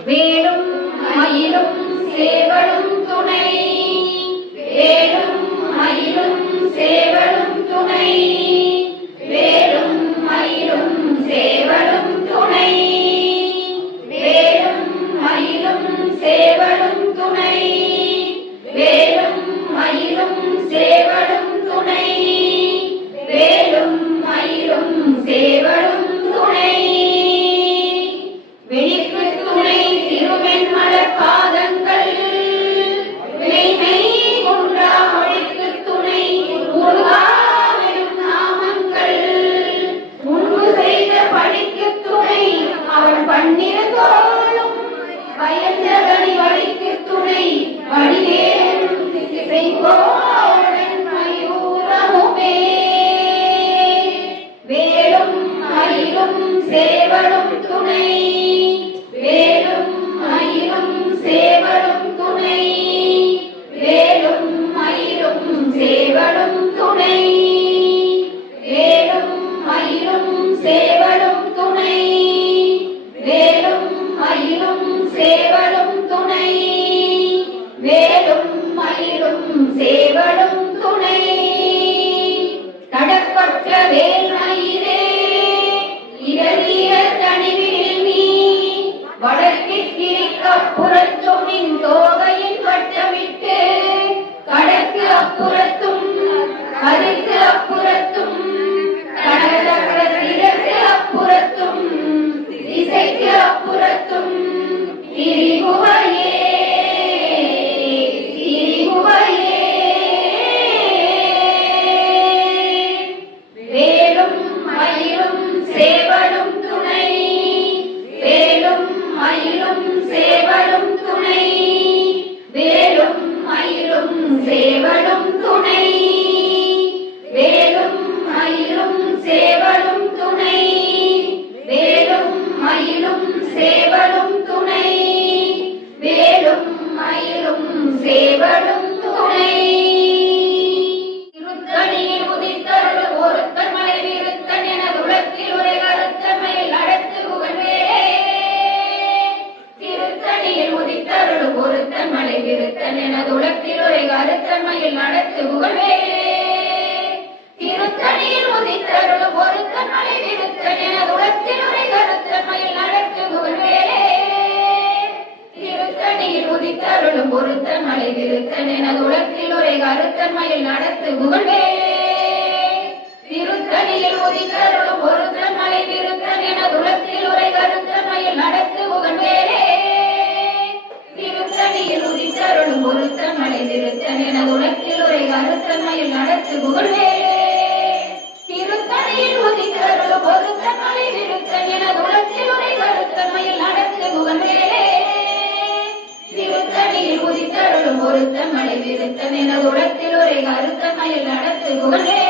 வேலும் மயிலும் சேவலும் துணை, வேலும் மயிலும் சேவலும் துணை, வேலும் மயிலும் சேவலும் துணை, வேலும் மயிலும் சேவலும் துணை, வேலும் மயிலும் சேவலும் துணை, வேலும் மயிலும் சேவலும் துணை. வெளிக்கு துணை திருவெண்மலர் பாதங்கள், விளைமை குன்றா மொழிக்கு துணை முருகாவின் நாமங்கள், முன்பு செய்த பணிக்கு துணை அவன் பன்னிருந்தோளும், பயந்தகனி வழிக்கு துணை வடிவேலும் திசைகோடன் மயூரமுமே. வேலும் மயிலும் சேவலும் துணை, வேலும் மயிலும் சேவலும் துணை, வேலும் மயிலும் சேவலும் துணை, வேலும் மயிலும் சேவலும் துணை, வேலும் மயிலும் சேவலும் துணை, வேலும் மயிலும் சேவலும் துணை. தடப்பட்ட வேல்மயிலே இரலிய தனிவில் நீ, வடக்கிற்கு அப்புறத்தும் தோகையின் வட்டமிட்டு, கடற்கு அப்புறத்தும் கருக்கு அப்புறத்தும், கடற்கு அப்புறத்தும் திசைக்கு அப்புறத்தும், திரிபுவையே திரிபுவையே. வேலும் மயிலும் சேவலும் துணை, வேலும் மயிலும் சேவலும் துணை, வேலும் மயிலும் சேவலும் துணை, வேலும் மயிலும் சேவலும் துணை, வேலும் மயிலும் சேவலும் துணை, வேலும் மயிலும் சேவலும் துணை. திருத்தணியில் உதித்தருள் ஒருத்தன் மலை விருத்தன் என உலகத்தில் உரை கருத்தமையில் நடத்து புகழ்வே. திருத்தணியில் உதித்தருள் ஒருத்தன் மலை விருத்தன் என உலகத்தில் உரை கருத்தமையில் நடத்து புகழ்வே. திருத்தணியில் உதித்தருள் ஒருத்தன் மலை விருத்தன் என உலகத்தில் உரை கருத்தமையில் நடத்து புகழ்வே. திருத்தணியில் உதித்தருளும் ஒருத்தன் மலை விருத்தன் என உலகத்தில் உரை கருத்தன்மையில் நடத்து புகழ்வே. திருத்தணியில் உதித்தருளும் ஒருத்தன் மலை விருத்தன் என உலகத்தில் உரை கருத்தன்மையில் நடத்து புகழ்வே. திருத்தணியில் உதித்தருளும் ஒருத்தன் மலை விருத்தன் என உலகத்தில் உரை கருத்தன்மையில் நடத்து புகழ்வே. திருத்தணியில் உதித்தருளும் ஒருத்தன் மலை விருத்தன் என உலகத்தில் உரை கருத்தன்மையில் நடத்து புகழ்வே. திருத்தணியில் உதித்தருளும் ஒருத்தன் மலை விருத்தன் என உலகத்தில் உரை கருத்தன்மையில் நடத்து புகழ்வே.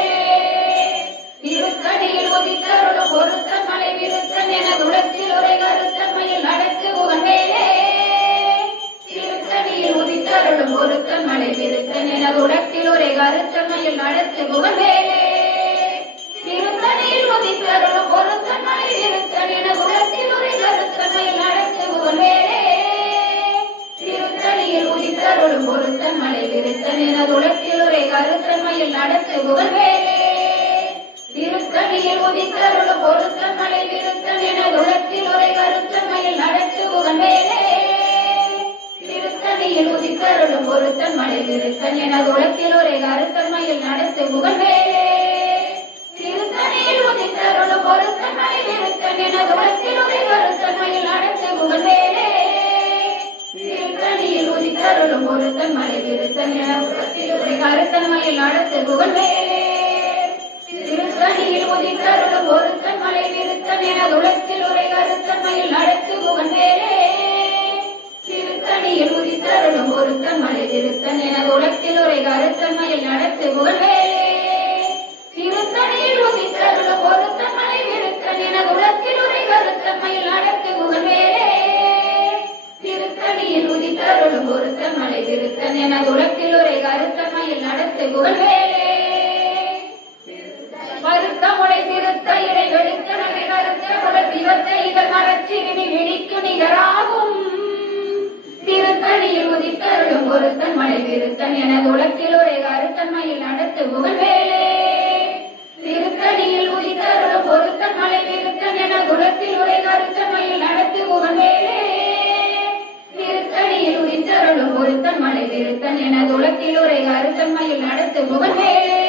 திருத்தணியில் உதித்தருளும் ஒருத்தன் மலை விருத்தன் என உலகத்தில் உரை கருத்தன்மையில் நடத்து புகழ்வே. திருத்தணியில் உதித்தருளும் ஒருத்தன் மலை விருத்தன் என உலகத்தில் உரை கருத்தன்மையில் நடத்து புகழ்வே. திருத்தணியில் உதித்தருளும் ஒருத்தன் மலை விருத்தன் என உலகத்தில் உரை கருத்தன்மையில் நடத்து புகழ்வே. திருத்தணியில் உதித்தருளும் ஒருத்தன் மலை விருத்தன் என உலகத்தில் உரை கருத்தன்மையில் நடத்து புகழ்வே. திருத்தணியில் உதித்தருளும் ஒருத்தன் மலை விருத்தன் என உலகத்தில் உரை கருத்தன்மையில் நடத்து புகழ்வே. திருத்தணியில் உதித்தருளும் ஒருத்தன் மலை விருத்தன் என உலகத்தில் உரை கருத்தன்மையில் நடத்து புகழ்வே. திருத்தணியில் உதித்தருளும் ஒருத்தன் மலை விருத்தன் என உலகத்தில் உரை கருத்தன்மையில் நடத்து புகழ்வே. திருத்தணியில் உதித்தருளும் ஒருத்தன் மலை விருத்தன் என உலகத்தில் உரை கருத்தன்மையில் நடத்து புகழ்வே. திருத்தணியில் உதித்தருளும் ஒருத்தன் மலை விருத்தன் என உலகத்தில் உரை கருத்தன்மையில் நடத்து புகழ்வே. திருத்தணியில் உதித்தருளும் ஒருத்தன் மலை விருத்தன் என உலகத்தில் உரை கருத்தன்மையில் நடத்து புகழ்வே. திருத்தணியில் உதித்தருளும் ஒருத்தன் மலை விருத்தன் என உலகத்தில் உரை கருத்தன்மையில் நடத்து புகழ்வே. திருத்தணியில் உதித்தருளும் ஒருத்தன் மலை விருத்தன் என உலகத்தில் உரை கருத்தன்மையில் நடத்து புகழ்வே. மறுத்தமுடை திருத்த இடை வெளுத்த நகை கருத்த சிவத்தை இதழ் மரச்சிறுமி விழிக்கு நிகராகும் ஒருத்தன் மலை விருத்தன் எனது உலகில் ஒரே கருத்தன்மையில் நடத்து புகழ்வேலே திருத்தணியில் உதித்தருளும் ஒருத்தன் மலை விருத்தன் எனது உலகில் ஒரே கருத்தன்மையில் நடத்து புகழ்வேலே திருத்தணியில் உதித்தருளும் ஒருத்தன் மலை விருத்தன் எனது உலகில் ஒரே கருத்தன்மையில் நடத்து புகழ்வேலே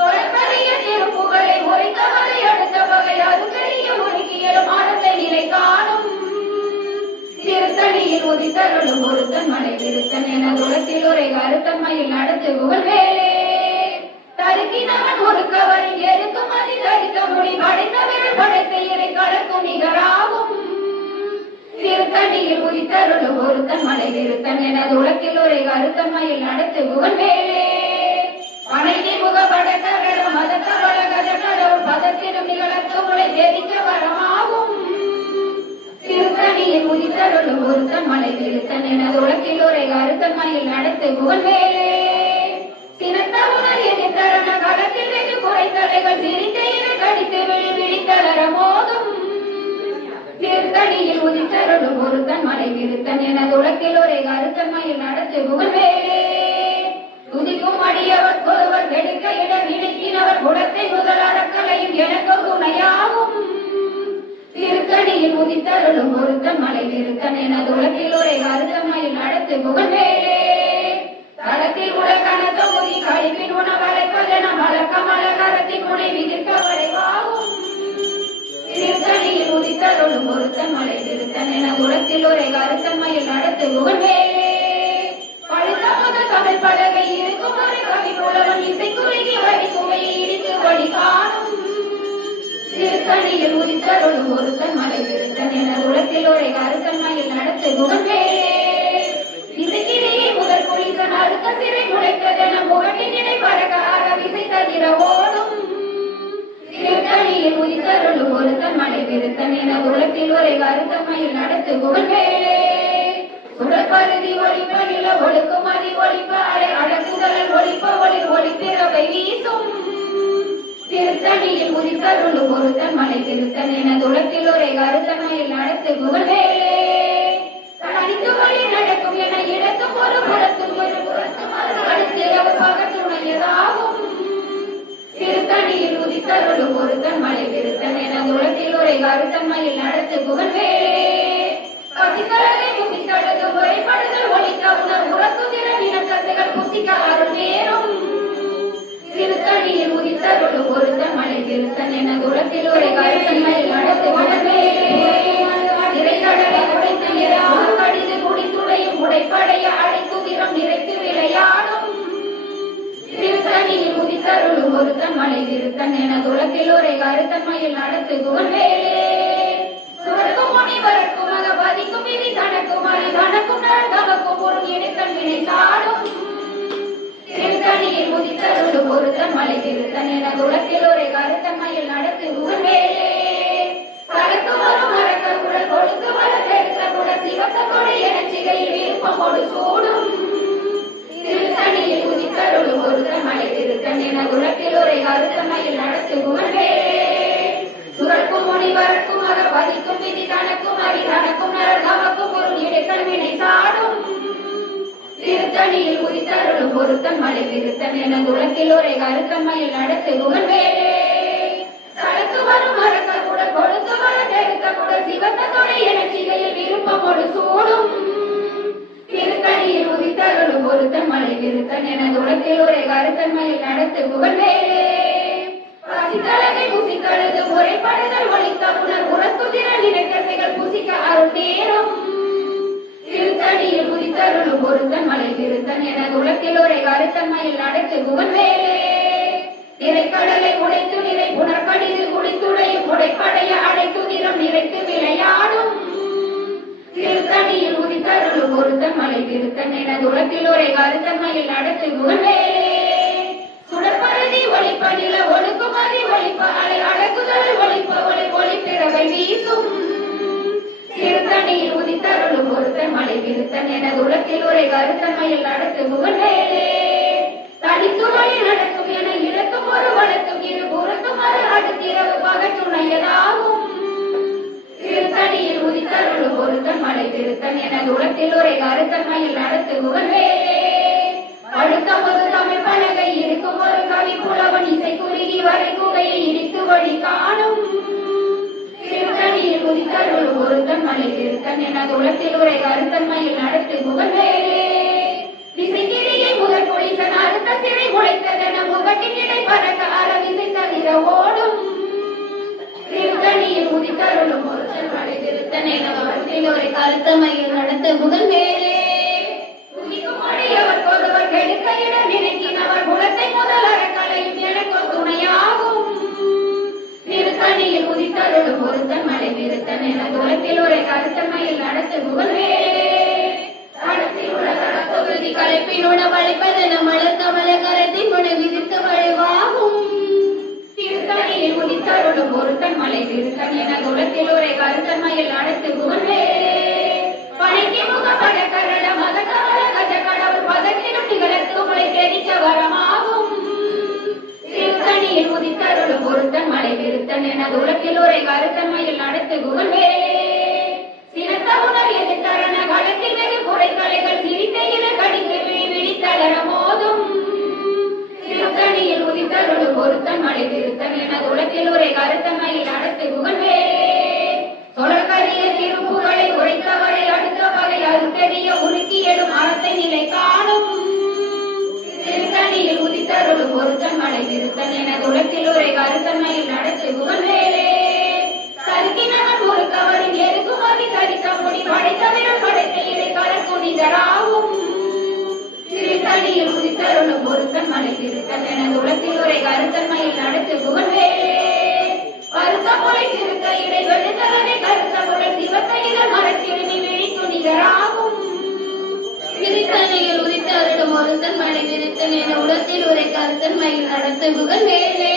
தொடர்பறிய திருப்புகளை உரைத்தவரை அடுத்த வகை அதுக்கரிய ஒருக்கியலும் ஆனந்த நிலை காணும் திருத்தணியில் உதித்தருளும் ஒருத்தன் மலை விருத்தன் எனது உலகில் ஒரே கருத்தன்மையில் நடத்து புகழ்வேலே தருக்கினவன் ஒரு கவரில் எருக்கும் அதி தரித்த முடி படைத்தவர்கள் படைத்த இறை கலக்கும் நிகராகும் திருத்தணியில் உதித்தருளும் ஒருத்தன் மலை விருத்தன் எனது உலகில் ஒரே கருத்தன்மையில் நடத்து புகழ்வேலே பனைதி முகப்படத்தரும் மதத்தவள கதக்கடவுள் பதத்திடும் நிகழத்து முளை தெரிக்க வரமாகும் திருத்தணியில் உதித்தருளும் ஒருத்தன் மலை விருத்தன் எனது உலகில் ஒரே கருத்தன்மையில் நடத்து புகழ்வேலே சினத்தவுடன் எதிர்த்தரண களத்தில் வெகு குறைத்தலைகள் சிரித்த இரு கடித்து விழித்தளர மோதும் திருத்தணியில் உதித்தருளும் ஒருத்தன் மலை விருத்தன் எனது உலகில் ஒரே கருத்தன்மையில் நடத்து புகழ்வேலே துதிக்கும் அடியவர் ஒருவர் கெடுக்க இட நினைக்கினவர் குலத்தை முதல் அறக்கலையும் எனக்கு துணையாகும் திருத்தணியில் உதித்தருளும் ஒருத்தன் மலை விருத்தன் எனது உலகில் ஒரே கருத்தன்மையில் நடத்து புகழ்வேலே தளத்தில் உலகன தொகுதி கழிப்பின் உணவழைப்பதென மலக்கமல கரத்தின் முனை விதிர்க்க வரைவாகும் திருத்தணியில் உதித்தருளும் ஒருத்தன் மலை விருத்தன் எனது உலகில் ஒரே கருத்தன்மையில் நடத்து புகழ்வேலே பழுத்த முதல் தமிழ் பலகை இருக்கும் ஒரு கவி புலவன் இசைக்குறுகி வழி சுவையை இடித்து வழி காணும் திருத்தணியில் உதித்தருளும் ஒருத்தன் மலை விருத்தன் எனது உலகில் ஒரே கருத்தன்மையில் நடத்து புகழ்வேலே இசைக்கிடையே முதல் புலிசன் அடுத்த சிறை முளைத்ததென முகட்டின் இடை பறக்காக விசை தவிர ஓடும் திருத்தணியில் உதித்தருளும் ஒருத்தன் மலை விருத்தன் எனது உலகில் ஒரே கருத்தன்மையில் நடத்து புகழ்வேலே சுடற்பருதி ஒளிப்ப நில ஒழுக்கும் அதி ஒளிப்ப அலை அடக்குதலல் ஒளிப்ப ஒளி ஒளிப்பிறவை வீசும் திருத்தணியில் உதித்தருளும் ஒருத்தன் மலை விருத்தன் எனது உலகில் ஒரே கருத்தன்மையில் நடத்து புகழ்வேலே தனித்து வழி நடக்கும் என இடத்தும் ஒரு புறத்தும் ஒரு புறத்தும் அடுத்து அவர் பகத்துணையதாகும் திருத்தணியில் உதித்தருளும் ஒருத்தன் மலை விருத்தன் எனது உலகில் ஒரே கருத்தன்மையில் நடத்து புகழ்வேலே பசித்தலை புசித்தழுது முறைப்படுதல் ஒழிக்க உணர் உறக்குதிர நினக்கசைகள் புசிக்க அருள் நேரும் திருத்தணியில் உதித்தருளும் ஒருத்தன் மலை விருத்தன் எனது உலகில் ஒரே கருத்தன்மையில் நடத்து புகழ்வேலே திரைக்கடலை உடைத்து எராக கடிது குடித்துடையும் உடைப்படைய அடைத்துதிரம் நிறைத்து விளையாடும் திருத்தணியில் உதித்தருளும் ஒருத்தன் மலை விருத்தன் எனது உலகில் ஒரே கருத்தன்மையில் நடத்து புகழ்வேலே சுவர்க்கும் முனிவருக்கும் பதிக்கும் விதி தனக்கும் அது தனக்கும் தமக்கும் பொருள் எடுக்கல் வினை சாடும் திருத்தணியில் உதித்தருளும் ஒருத்தன் மலை விருத்தன் எனது உலகில் ஒரே கருத்தன்மையில் நடத்து புகழ்வேலே கலக்கு வரும் மறக்க குடல் கொடுத்து வர பெருத்த குடல் சிவத்த கொடை என சிகையில் விருப்பமோடு சூடும் திருத்தணியில் உதித்தருளும் ஒருத்தன் மலை விருத்தன் எனது உலகில் ஒரே கருத்தன்மையில் நடத்து புகழ்வேலே சுரக்கும் முனிவருக்கும் அக பதிக்கும் விதி தனக்கும் அறி தனக்கும் நரர் தமக்கும் பொருள் எடுக்கல் வினை சாடும் திருத்தணியில் உதித்தருளும் ஒருத்தன் மலை விருத்தன் எனது உலகில் ஒரே கருத்தன்மையில் நடத்து புகழ்வேலே சடக்கு வரும் மறக்க குடல் கொடுத்து வர பெருத்த குடல் சிவத்த கொடை என சிகையில் விருப்பமோடு சூடும் திருத்தணியில் உதித்தருளும் ஒருத்தன் மலை விருத்தன் எனது உலகில் ஒரே கருத்தன்மையில் நடத்து புகழ்வேலே பசித்தலகை புசித்தழுது முறைப்படுதல் ஒழித்த உணர் உறக்குதிர நினைக்கசைகள் புசிக்க அருள் நேரும் திருத்தணியில் உதித்தருளும் ஒருத்தன் மலை விருத்தன் எனது உலகில் ஒரே கருத்தன்மையில் நடத்து புகழ்வேலே திரைக்கடலை உடைத்து நிறை புனர்கடிது குடித்துடையும் உடைப்படைய அடைத்து நிறம் நிறைத்து விளையாடும் திருத்தணியில் உதித்தருளும் ஒருத்தன் மலை விருத்தன் எனது உலகில் ஒரே கருத்தன்மையில் நடத்து புகழ்வேலே சுடற்பருதி ஒளிப்ப நில ஒழுக்கும் அதி ஒளிப்ப அலை அடக்குதல் ஒளிப்ப ஒளி ஒளிப்பிறவை வீசும் திருத்தணியில் உதித்தருளும் ஒருத்தன் மலை விருத்தன் எனது உலகில் ஒரே கருத்தன்மையில் நடத்து புகழ்வேலே தனித்து வழி நடக்கும் என இழக்கும் ஒரு வளத்தும் இரு புறத்தும் அது அடுத்திரவு பகத்துணையதாகும் திருத்தணியில் உதித்தருளும் ஒருத்தன் மலை திருத்தன் எனது உலத்தில் உரை கருத்தன்மையில் நடத்துகுவன் வேலே அடுத்தமது தமிழ் பலகை இருக்கும் ஒரு கவி புலவன் இசை குறுகி வரை குகையை இடித்து வழி காணும் திருத்தணியில் உதித்தருளும் ஒருத்தன் மலை திருத்தன் எனது உலத்தில் உரை கருத்தன்மையில் நடத்துகுவன் வேலே திசைக்கிரியை முதல் பொழிசன் அறுத்த சிறை முளைத்ததென முகட்டின் இடை பறக்க அரவிசை தவிர ஓடும் திருத்தணியில் உதித்தருளும் ஒருத்தன் மலை திருத்தன் எனது உலத்தில் உரை கருத்தமையில் நடத்த முதல் வேலே அவர் கொதவர் கெடுக்க இட நினைக்கினவர் குலத்தை முதல் அறக்கலையும் எனக்கோ துணையாகும் திருத்தணியில் உதித்தருளும் ஒருத்தன் மலை திருத்தன் எனது உலத்தில் உரை கருத்தமையில் நடத்த முதல் வேலே கடத்தில் உள்ள தொகுதி கலைப்பின் உணவளிப்பதென மலர் கமல கரத்தின் உணை விதித்து வழிவாகும் திருத்தணியில் உதித்தருளும் ஒருத்தன் மலை திருத்தன் எனது உலத்தில் உரை கருத்தமையில் நடத்து புகழே பணிக்கு முக படக்கரட மத கமல கஜ கடவுள் பதக்கிடும் நிகழத்து முளை தெரிக்க வரமாகும் திருத்தணியில் உதித்தருளும் ஒருத்தன் மலை திருத்தன் எனது உலத்தில் உரை கருத்தமையில் நடத்து புகழே சிறந்த உணர் எதிர்த்தரண களத்தில் வெகு குறைகளைகள் சிரித்த இரு கடித்து விழித்தளர மோதும் திருத்தணியில் உதித்தருளும் ஒருத்தன் மலை திருத்தன் எனது உலத்தில் உரை கருத்தமையில் நடத்து புகழ்வே தொடர்கரிய திருப்புகளை உரைத்தவரை அடுத்த வகை அறுத்தெறிய உருக்கியடும் அறத்தை நிலை காணும் திருத்தணியில் உதித்தருளும் ஒருத்தன் மலை திருத்தன் எனது உலத்தில் உரை கருத்தமையில் நடத்து புகழ்வேலே கருக்கினவன் ஒரு கவரின் எருக்குமதி கரிக்க முடி படைத்தவிரல் படைத்த இறை கலக்குனிதராகும் திருத்தணியில் உதித்தருளும் ஒருத்தன் மலை திருத்தன் எனது உலத்தில் உரை கருத்தன்மையில் நடத்து புகழ்வேலே கருத்த முறை திருத்த இடை வெளுத்தவரை கருத்த முறை சிவத்த இதழ் மரச்சிறுமி விழித்துணிதராகும் திருத்தணியில் உதித்தருளும் ஒருத்தன் மலை திருத்தன் என உலத்தில் உரை கருத்தன்மையில் நடத்து புகழ்வேலே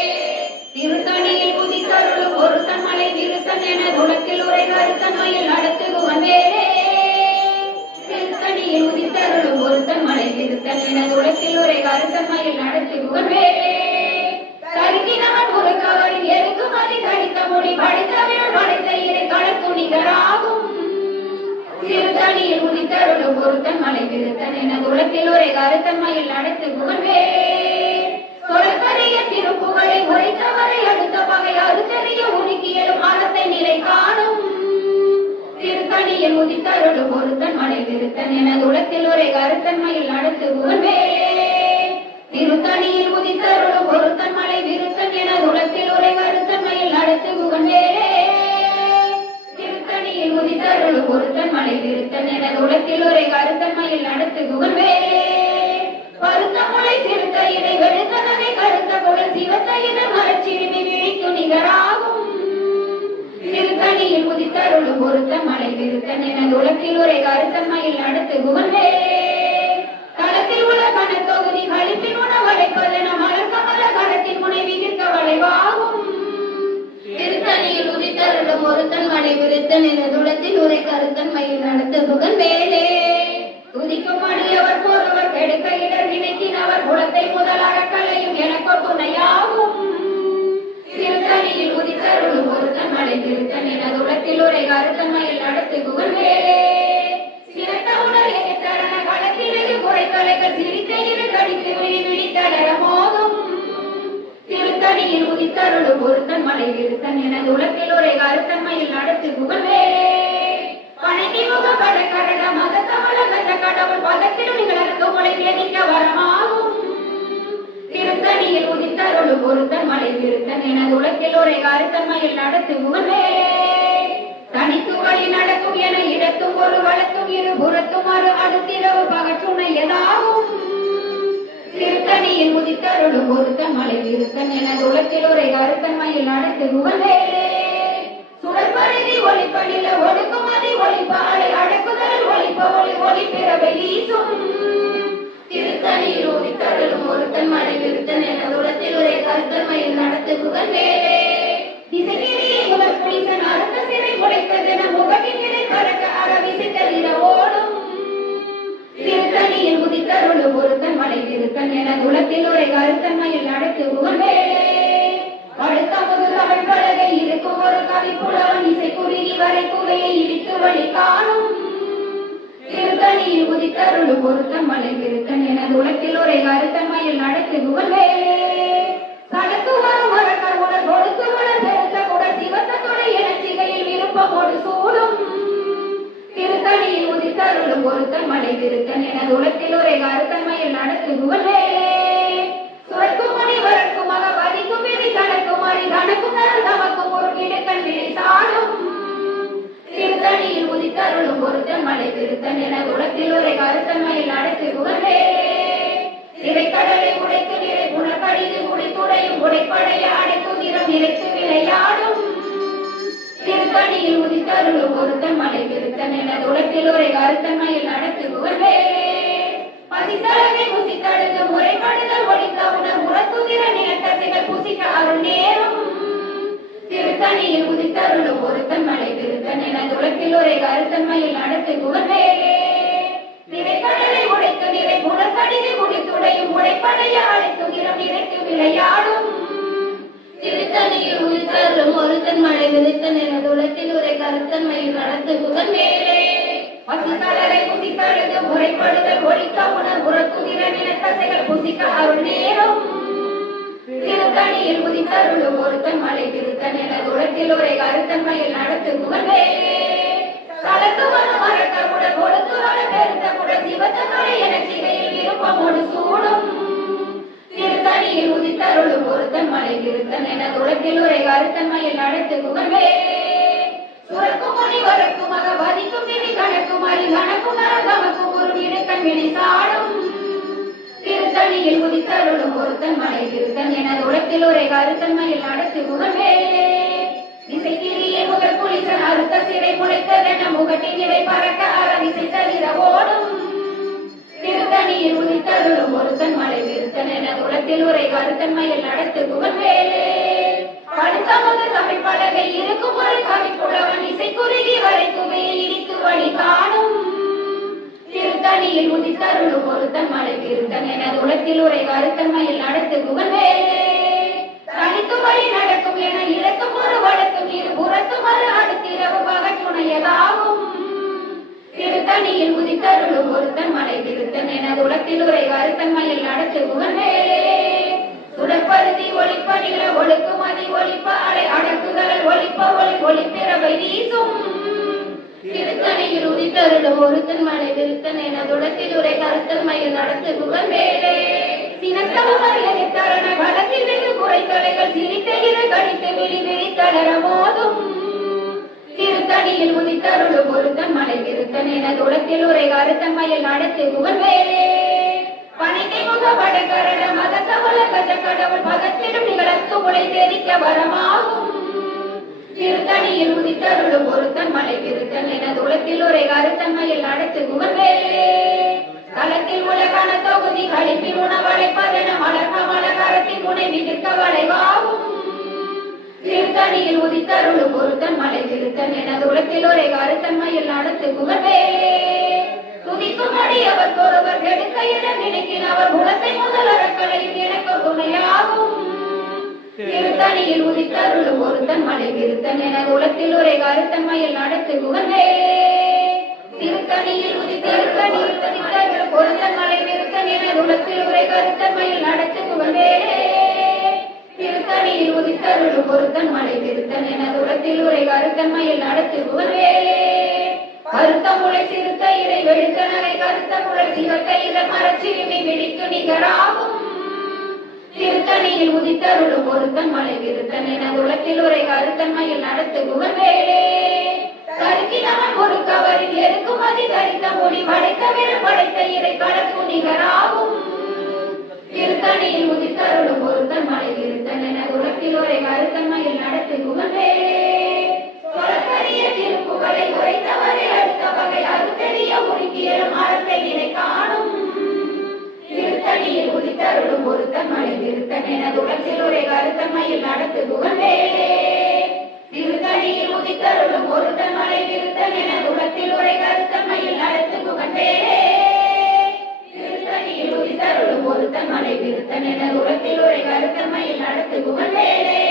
திருத்தணியில் உதித்தருளும் ஒருத்தன் மலை திருத்தன் என உலத்தில் உரை கருத்தன்மையில் நடத்துகுவன் வேலே திருத்தணியில் உதித்தருளும் ஒருத்தன் மலை திருத்தன் என உலத்தில் உரை கருத்தன்மையில் நடத்துகுவன் வேலே கருக்கினவன் ஒரு கவரின் எருக்குமதி கடித்த முடி படைத்தவிரல் படைத்த இறை களத்துணிகராகும் திருத்தணியில் உதித்தருளும் ஒருத்தன் மலை திருத்தன் என உலத்தில் உரை கருத்தன்மையில் நடத்துகுவன் வேலே தொடர்கரிய திருப்புகளை உரைத்தவரை அடுத்த பகை அறுத்தறிய உருக்கியலும் அறத்தை நிலை காணும் திருத்தணியில் உதித்தருளும் ஒருத்தன் மலை திருத்தன் எனது உலத்தில் உரை கருத்தன்மையில் நடத்துகுவன் வேலே திருத்தணியில் உதித்தருளும் ஒருத்தன் மலை விருத்தன் எனது உலத்தில் உரை கருத்தன்மையில் நடத்துகுவன் வேலே திருத்தணியில் உதித்தருளும் ஒருத்தன் மலை விருத்தன் எனது உலத்தில் உரை கருத்தன்மையில் நடத்துகுவன் வேலே கருத்த முளை திருத்த இதை வெளுத்தனவை கருத்த குடல் சிவத்த இதழ் மரச்சிறுமி விழித்துணிகராகும் திருத்தணியில் உதித்தருளும் ஒருத்தன் மலை விருத்தன் எனது உலத்தில் உரை கருத்தன்மையில் நடத்துகுவன் வேலே களத்தில் உள்ள கனத்தொகுதி கழிப்பின் உணவழைப்பதென மலர் கமல கரத்தின் முனை விதிர்க்க வளைவாகும் திருத்தணியில் உதித்தருளும் ஒருத்தன் மலை விருத்தன் எனது உலத்தில் உரை கருத்தன்மையில் நடத்துகுவன் வேலே உதிக்கும் அடியவர் போறவர் கெடுக்க இடர் நினைக்கினவர் குலத்தை முதல் அறக்கலையும் எனக்கோ துணையாகும் திருத்தணியில் உதித்தருளும் ஒருத்தன் மலை திருத்தன் எனது உலத்தில் உரை கருத்தன்மையில் நடத்துகுவன் வேலே சிறந்த உணர் எதிர்த்தரண களத்தில் வெகு குறைகளைகள் சிரித்த இரு கடித்து விழித்தளர மோதும் திருத்தணியில் உதித்தருளும் ஒருத்தன் மலை திருத்தன் எனது உலத்தில் உரை கருத்தன்மையில் நடத்துகுவன் வேலே பணிக்கு முக படக்கரட மத கமல கஜ கடவுள் பதத்திலும் நிகழத்து முளை தெரிக்க வரமாகும் திருத்தணியில் உதித்தருளும் ஒருத்தன் மலை திருத்தன் எனது உலத்தில் உரை கருத்தன்மையில் நடத்துகுவன் வேலே தனித்து வழி நடக்கும் என இடத்தும் ஒரு வளத்தும் இரு புறத்தும் மறு அடுத்திரவு பகற்றுணையதாகும் திருத்தணியில் உதித்தருளும் ஒருத்தன் மலை திருத்தன் எனது உலத்தில் உரை கருத்தன்மையில் நடத்துகுவன் வேலே சுடற்பருதி ஒளிப்படில ஒடுக்குமதி ஒளிப்பாலை அடக்குதல் ஒளிப்ப ஒளி ஒளி பிறவை வீசும் திருத்தணியில் உதித்தருளும் ஒருத்தன் மலை திருத்தன் எனது உலத்தில் உரை கருத்தன்மையில் நடத்துகுவன் வேலே திசைக்கிரியை முதல் புனிதன் அறுத்த சிறை முளைத்ததென முகட்டின் இடை பறக்க அரவிசை தவிர ஓடும் திருத்தணியில் உதித்தருளும் ஒருத்தன் மலை திருத்தன் எனது உலத்தில் உரை கருத்தன்மையில் நடத்துகுவன் வேலே அடுத்த தமிழ் பலகை இருக்கும் ஒரு கவி புலவன் இசை குறுகி வரை குவையை இடித்து வழி காணும் திருத்தணியில் உதித்தருளும் ஒருத்தன் மலை விருத்தன் எனது உலகில் ஒரே கருத்தன்மையில் நடத்து புகழ்வேலே சடத்துவரும் மரங்கள் உடல் கொடுத்து உடல் பெருத்த குடல் சிவத்த துணை என சிகையில் விருப்பமோடு சூடும் திருத்தணியில் உதித்தருளும் ஒருத்தன் மலை விருத்தன் எனது உலகில் ஒரே கருத்தன்மையில் நடத்து புகழ்வேலே சுரக்கும் மணி வரக்கும் மக பதிக்கும் விதி கணக்கும் அறி கணக்கும் நரல் தமக்கும் ஒரு கிடக்கன் வினை சாடும் திருத்தணியில் உதித்தருளும் ஒருத்தன் மலை விருத்தன் எனது உலகில் ஒரே கருத்தன்மையில் நடத்து புகழ்வேலே திரைக்கடலை உடைத்து நிறை புனக்கடிது முடித்துடையும் உடைப்படைய அடைக்கும் நிறம் நிறைத்து விளையாடும் திருத்தணியில் உதித்தருளும் ஒருத்தன் மலை விருத்தன் எனது உலகில் ஒரே கருத்தன்மையில் நடத்து புகழ்வேலே பதித்தளவை புசித்தடுத்து முறைப்படுதல் ஒழித்த உணர் முறத்துதிர நிலத்தசைகள் புசிக்க அருள் நேரும் திருத்தணியில் உதித்தருளும் ஒருத்தன் மலை விருத்தன் எனது உலகில் ஒரே கருத்தன்மையில் நடத்து புகழ்வேலே திரைக்கடலை உடைத்து நிறை புனக்கடிது முடித்துடையும் உடைப்படைய அழைத்து நிறம் நிறைத்து விளையாடும் திருத்தணியில் உதித்தருளும் ஒருத்தன் மலை விருத்தன் எனது உலகில் ஒரே கருத்தன்மையில் நடத்து புகழ்வேலே பசுத்தளரை புசித்தழுது முறைப்படுதல் ஒழிக்க உணர் புறத்துதிர நிலத்தசைகள் புசிக்க அருள் நேரும் திருத்தணியில் உதித்தருளும் ஒருத்தன் மலை விருத்தன் எனது உலகில் ஒரே கருத்தன்மையில் நடத்து புகழ்வேலே தலத்து வரும் மரங்கள் உடல் கொடுத்து வர பெருத்த குடல் சிவத்த துணை என சிகையில் விருப்பமோடு சூடும் திருத்தணியில் உதித்தருளும் ஒருத்தன் மலை விருத்தன் எனது உலகில் ஒரே கருத்தன்மையில் நடத்து புகழ்வேலே சுரக்கும் மணி வரக்கும் மக பதிக்கும் விதி கணக்கும் அறி கணக்கும் நரகமக்கும் ஒரு இடுக்கண் வினை சாடும் திருத்தணியில் உதித்தருளும் ஒருத்தன் மலை விருத்தன் எனது உலகில் ஒரே கருத்தன்மையில் நடத்து புகழ்வேலே திசை திரிய முகர் புலிசன் அறுத்த சிறை முளைத்ததென முகட்டின் இவை பறக்க அரவிசை தவிர ஓடும் திருத்தணியில் உதித்தருளும் ஒருத்தன் மலை விருத்தன் எனது உலகில் ஒரே கருத்தன்மையில் நடத்து புகழ்வேலே படுத்தமது தமிழ் பலகை இருக்கும் ஒரு கவிப்புலவன் இசை குறுகி வரை குவையை இடித்து வழி காணும் திருத்தணியில் உதித்தருளும் ஒருத்தன் மலை விருத்தன் எனது உலகில் ஒரே கருத்தன்மையில் நடத்து புகழ்வேலே தனித்து வழி நடக்கும் என இறக்கும் ஒரு வழக்கும் இரு புறத்தும் ஒரு அடுத்திரவு பகச்சுணையதாகும் திருத்தணியில் உதித்தருளும் ஒருத்தன் மலை விருத்தன் எனது உலகில் ஒரே கருத்தன்மையில் நடத்து புகழ்வேலே சுடற்பருதி ஒளிப்ப நில ஒழுக்குமதி ஒளிப்ப அலை அடக்குதல் ஒளிப்ப ஒளி ஒளிப்பிறவை வீசும் திருத்தணியில் உதித்தருளும் ஒருத்தன் மலை விருத்தன் எனது உலகில் ஒரே கருத்தன்மையில் நடத்து புகழ்வேலே சினத்தவர்கள் எதிர்த்தரண வழக்கில் வெகு குறைத்தலைகள் சிரித்த இரு கணித்து விழி விழித்தளர மோதும் திருத்தணியில் உதித்தருளும் ஒருத்தன் மலை விருத்தன் எனது உலகில் ஒரே கருத்தன்மையில் நடத்து புகழ்வேலே பணிக்கை முக வடகரட மதத்தவள கஜ கடவுள் பகத்திடும் நிகழத்து உலை தெரிக்க வரமாகும் திருத்தணியில் உதித்தருளும் ஒருத்தன் மலை விருத்தன் எனது உலகில் ஒரே கருத்தன்மையில் நடத்து புகழ்வேலே தலத்தில் உலகான தொகுதி கழிப்பில் உணவழைப்பதென மலர்ந்த மலகரத்தின் முனை விதிர்க்க வளைவாகும் திருத்தணியில் உதித்தருளும் ஒருத்தன் மலை விருத்தன் எனது உலகில் ஒரே கருத்தன்மையில் நடத்து புகழ்வேலே துதிக்கும் அடியவர் ஒருவர் எடுக்க என நினைக்கின் அவர் குணத்தை முதல் அறக்கலையும் எனக்கு துணையாகும் திருத்தணியில் உதித்தருளும் ஒருத்தன் மலை விருத்தன் எனது உலகில் ஒரே கருத்தன்மையில் நடத்து புகழ்வேலே திருத்தணியில் உதித்தருளும் ஒருத்தன் மலை விருத்தன் எனது உலகில் ஒரே கருத்தன்மையில் நடத்து புகழ்வேலே திருத்தணியில் உதித்தருளும் ஒருத்தன் மலை விருத்தன் எனது உலகில் ஒரே கருத்தன்மையில் நடத்து புகழ்வேலே கருத்த முளை சிறுத்த இறை வெளுத்த நகை கருத்த முளை சிவத்த இதழ் மரச்சிறுமி விழித்து நிகராகும் திருத்தணியில் உதித்தருளும் ஒருத்தன் மலை விருத்தன் எனது உலகில் ஒரே கருத்தன்மையில் நடத்து புகழ்வேலே கருக்கினவன் ஒரு கவரில் எருக்குமதி தரித்த மொழி படைத்த விரல் படைத்த இறை கடக்கு நிகராகும் திருத்தணியில் உதித்தருளும் ஒருத்தன் மலை விருத்தன் எனது உலகில் ஒரே கருத்தன்மையில் நடத்து புகழ்வேலே சொலக்கரிய திருப்புகளை உரைத்தவரை அடுத்த வகை அறுத்தெறிய உருக்கியலும் அறத்தை நினை காணும் திருத்தணியில் உதித்தருளும் ஒருத்தன் மலை விருத்தன் எனது உலகில் ஒரே கருத்தன்மையில் நடத்து புகழ்வேலே திருத்தணியில் உதித்தருளும் ஒருத்தன் மலை விருத்தன் எனது உலகில் ஒரே கருத்தன்மையில் நடத்து புகழ்வேலே திருத்தணியில் உதித்தருளும் ஒருத்தன் மலை விருத்தன் எனது உலகில் ஒரே கருத்தன்மையில் நடத்து புகழ்வேலே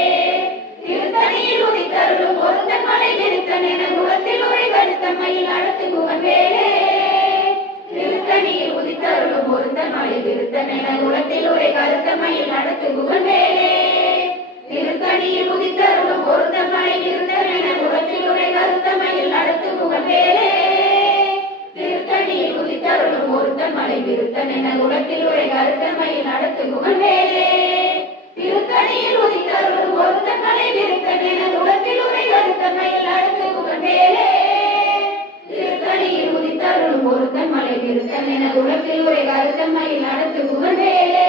திருத்தணியில் உதித்தருளும் ஒருத்தன் மலை விருத்தன் என குலத்தில் உரை கருத்தன் மயில் நடத்து குகன் வேலே திருத்தணியில் உதித்தருளும் ஒருத்தன் மலை விருத்தன் என குலத்தில் உரை கருத்தன் மயில் நடத்து குகன் வேலே திருத்தணியில் உதித்தருளும் ஒருத்தன் மலை விருத்தன் என குலத்தில் உரை கருத்தன் மயில் நடத்து குகன் வேலே திருத்தணியில் உதித்தருளும் ஒருத்தன் மலை விருத்தன் என குலத்தில் உரை கருத்தன் மயில் நடத்து குகன் வேலே திருத்தணியில் உதித்தருளும் ஒருத்தன் மலை விருத்தன் என குலத்தில் உரை கருத்தன் மயில் நடத்து குகன் வேலே திருத்தணியில் உதித்தருளும் ஒருத்தன் மலை விருத்தன் என குலத்தில் உரை கருத்தன் மயில் நடத்து குகன் வேலே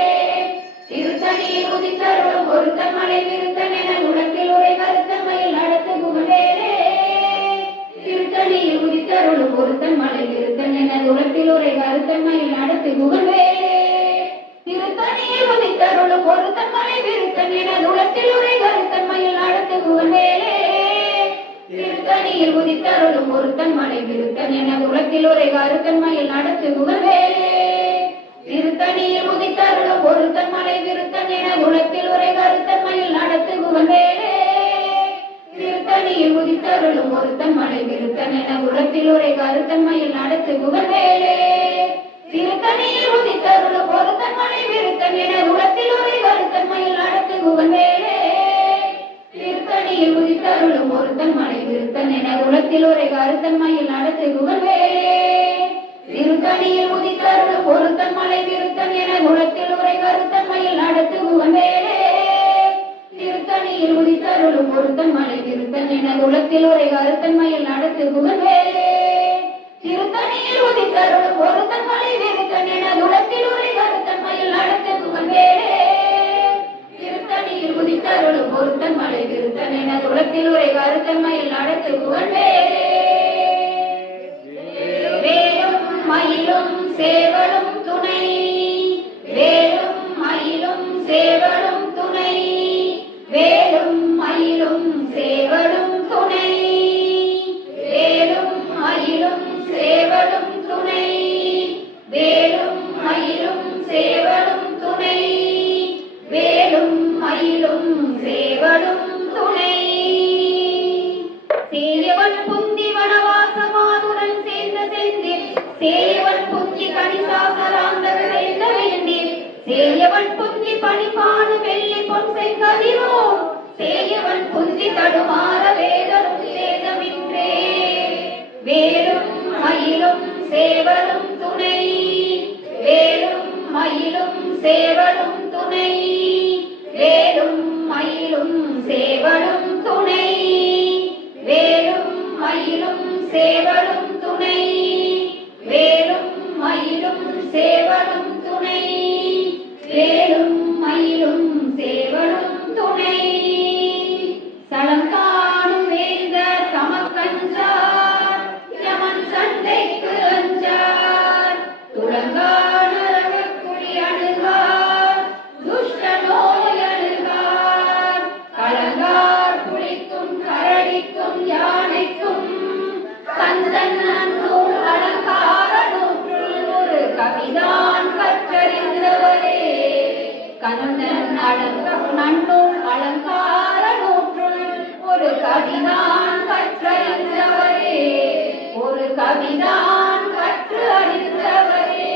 திருத்தணியில் உதித்தருளும் ஒருத்தன் மலை விருத்தன் என குலத்தில் உரை கருத்தன் மயில் நடத்து குகன் வேலே திருத்தணியில் உதித்தருளும் ஒருத்தன் மலை விருத்தன் என குலத்தில் உரை கருத்தன் மயில் நடத்து குகன் வேலே திருத்தணியில் உதித்தருளும் ஒருத்தன் மலை விருத்தன் என குலத்தில் உரை கருத்தன் மயில் நடத்து குகன் வேலே திருத்தணியில் உதித்தருளும் ஒருத்தன் மலை விருத்தன் என குலத்தில் உரை கருத்தன் மயில் நடத்து குகன் வேலே திருத்தணியில் உதித்தருளும் ஒருத்தன் மலை விருத்தன் என குலத்தில் உரை கருத்தன் மயில் நடத்து குகன் வேலே திருத்தணியில் உதித்தருளும் ஒருத்தன் மலை விருத்தன் என குலத்தில் உரை கருத்தன் மயில் நடத்து குகன் வேலே திருத்தணியில் உதித்தருளும் ஒருத்தன் மலை விருத்தன் என குலத்தில் உரை கருத்தன் மயில் நடத்து குகன் வேலே திருத்தணியில் உதித்தருளும் ஒருத்தன் மலை விருத்தன் என குலத்தில் உரை கருத்தன் மயில் நடத்து குகன் வேலே திருத்தணியில் உதித்தருளும் ஒருத்தன் மலை விருத்தன் என குலத்தில் உரை கருத்தன் மயில் நடத்து குகன் வேலே திருத்தணியில் உதித்தருளும் ஒருத்தன் மலை விருத்தன் என குலத்தில் உரை கருத்தன் மயில் நடத்து குகன் வேலே திருத்தணியில் உதித்தருளும் ஒருத்தன் மலை விருத்தன் என குலத்தில் உரை கருத்தன் மயில் நடத்து குகன் வேலே திருத்தணியில் உதித்தருளும் ஒருத்தன் மலை விருத்தன் என குலத்தில் உரை கருத்தன் மயில் நடத்து குகன் வேலே வேலும் மயிலும் சேவலும் துணை வேலும் மயிலும் சேவலும் துணை வேலும் மயிலும் சேவலும் துணை வேலும் மயிலும் சேவலும் துணை வேலும் மயிலும் சேவலும் துணை வேலும் மயிலும் சேவலும் துணை சேயவன் புந்தி வனவாசமானுடன் சேர்ந்த செந்தில் சேயவன் புந்தி கணிசாசராந்தக சேர்ந்த வேண்டில் சேயவன் புந்தி பணிபாடு வெள்ளி பொன் செங்கதிரோ சேயவன் புந்தி தடுமாற வேதரும் சேதமின்றே வேலும் மயிலும் சேவலும் துணை வேலும் மயிலும் சேவலும் துணை வேலும் மயிலும் சேவலும் துணை வேலும் மயிலும் சேவலும் துணை வேலும் மயிலும் சேவலும் துணை வேலும் மயிலும் சேவலும் துணை சலம் காணும் வேந்த தமக்கஞ்சார் யமன் சண்டைக்கு அஞ்சார் துலங்கான குழி அணுகார் துஷ்ட நோய் அணுகார் கலங்கார் புலிக்கும் கரடிக்கும் யானைக்கும் கந்தன் நன்னூல் அலங்கார நூற்றுள் ஒரு கவிதான் கற்றறிந்தவரே கந்தன் நன்னூல் அலங்கார நூற்றுள் ஒரு கவிதான் கற்றறிந்தவரே ஒரு கவிதான் கற்று அறிந்தவரே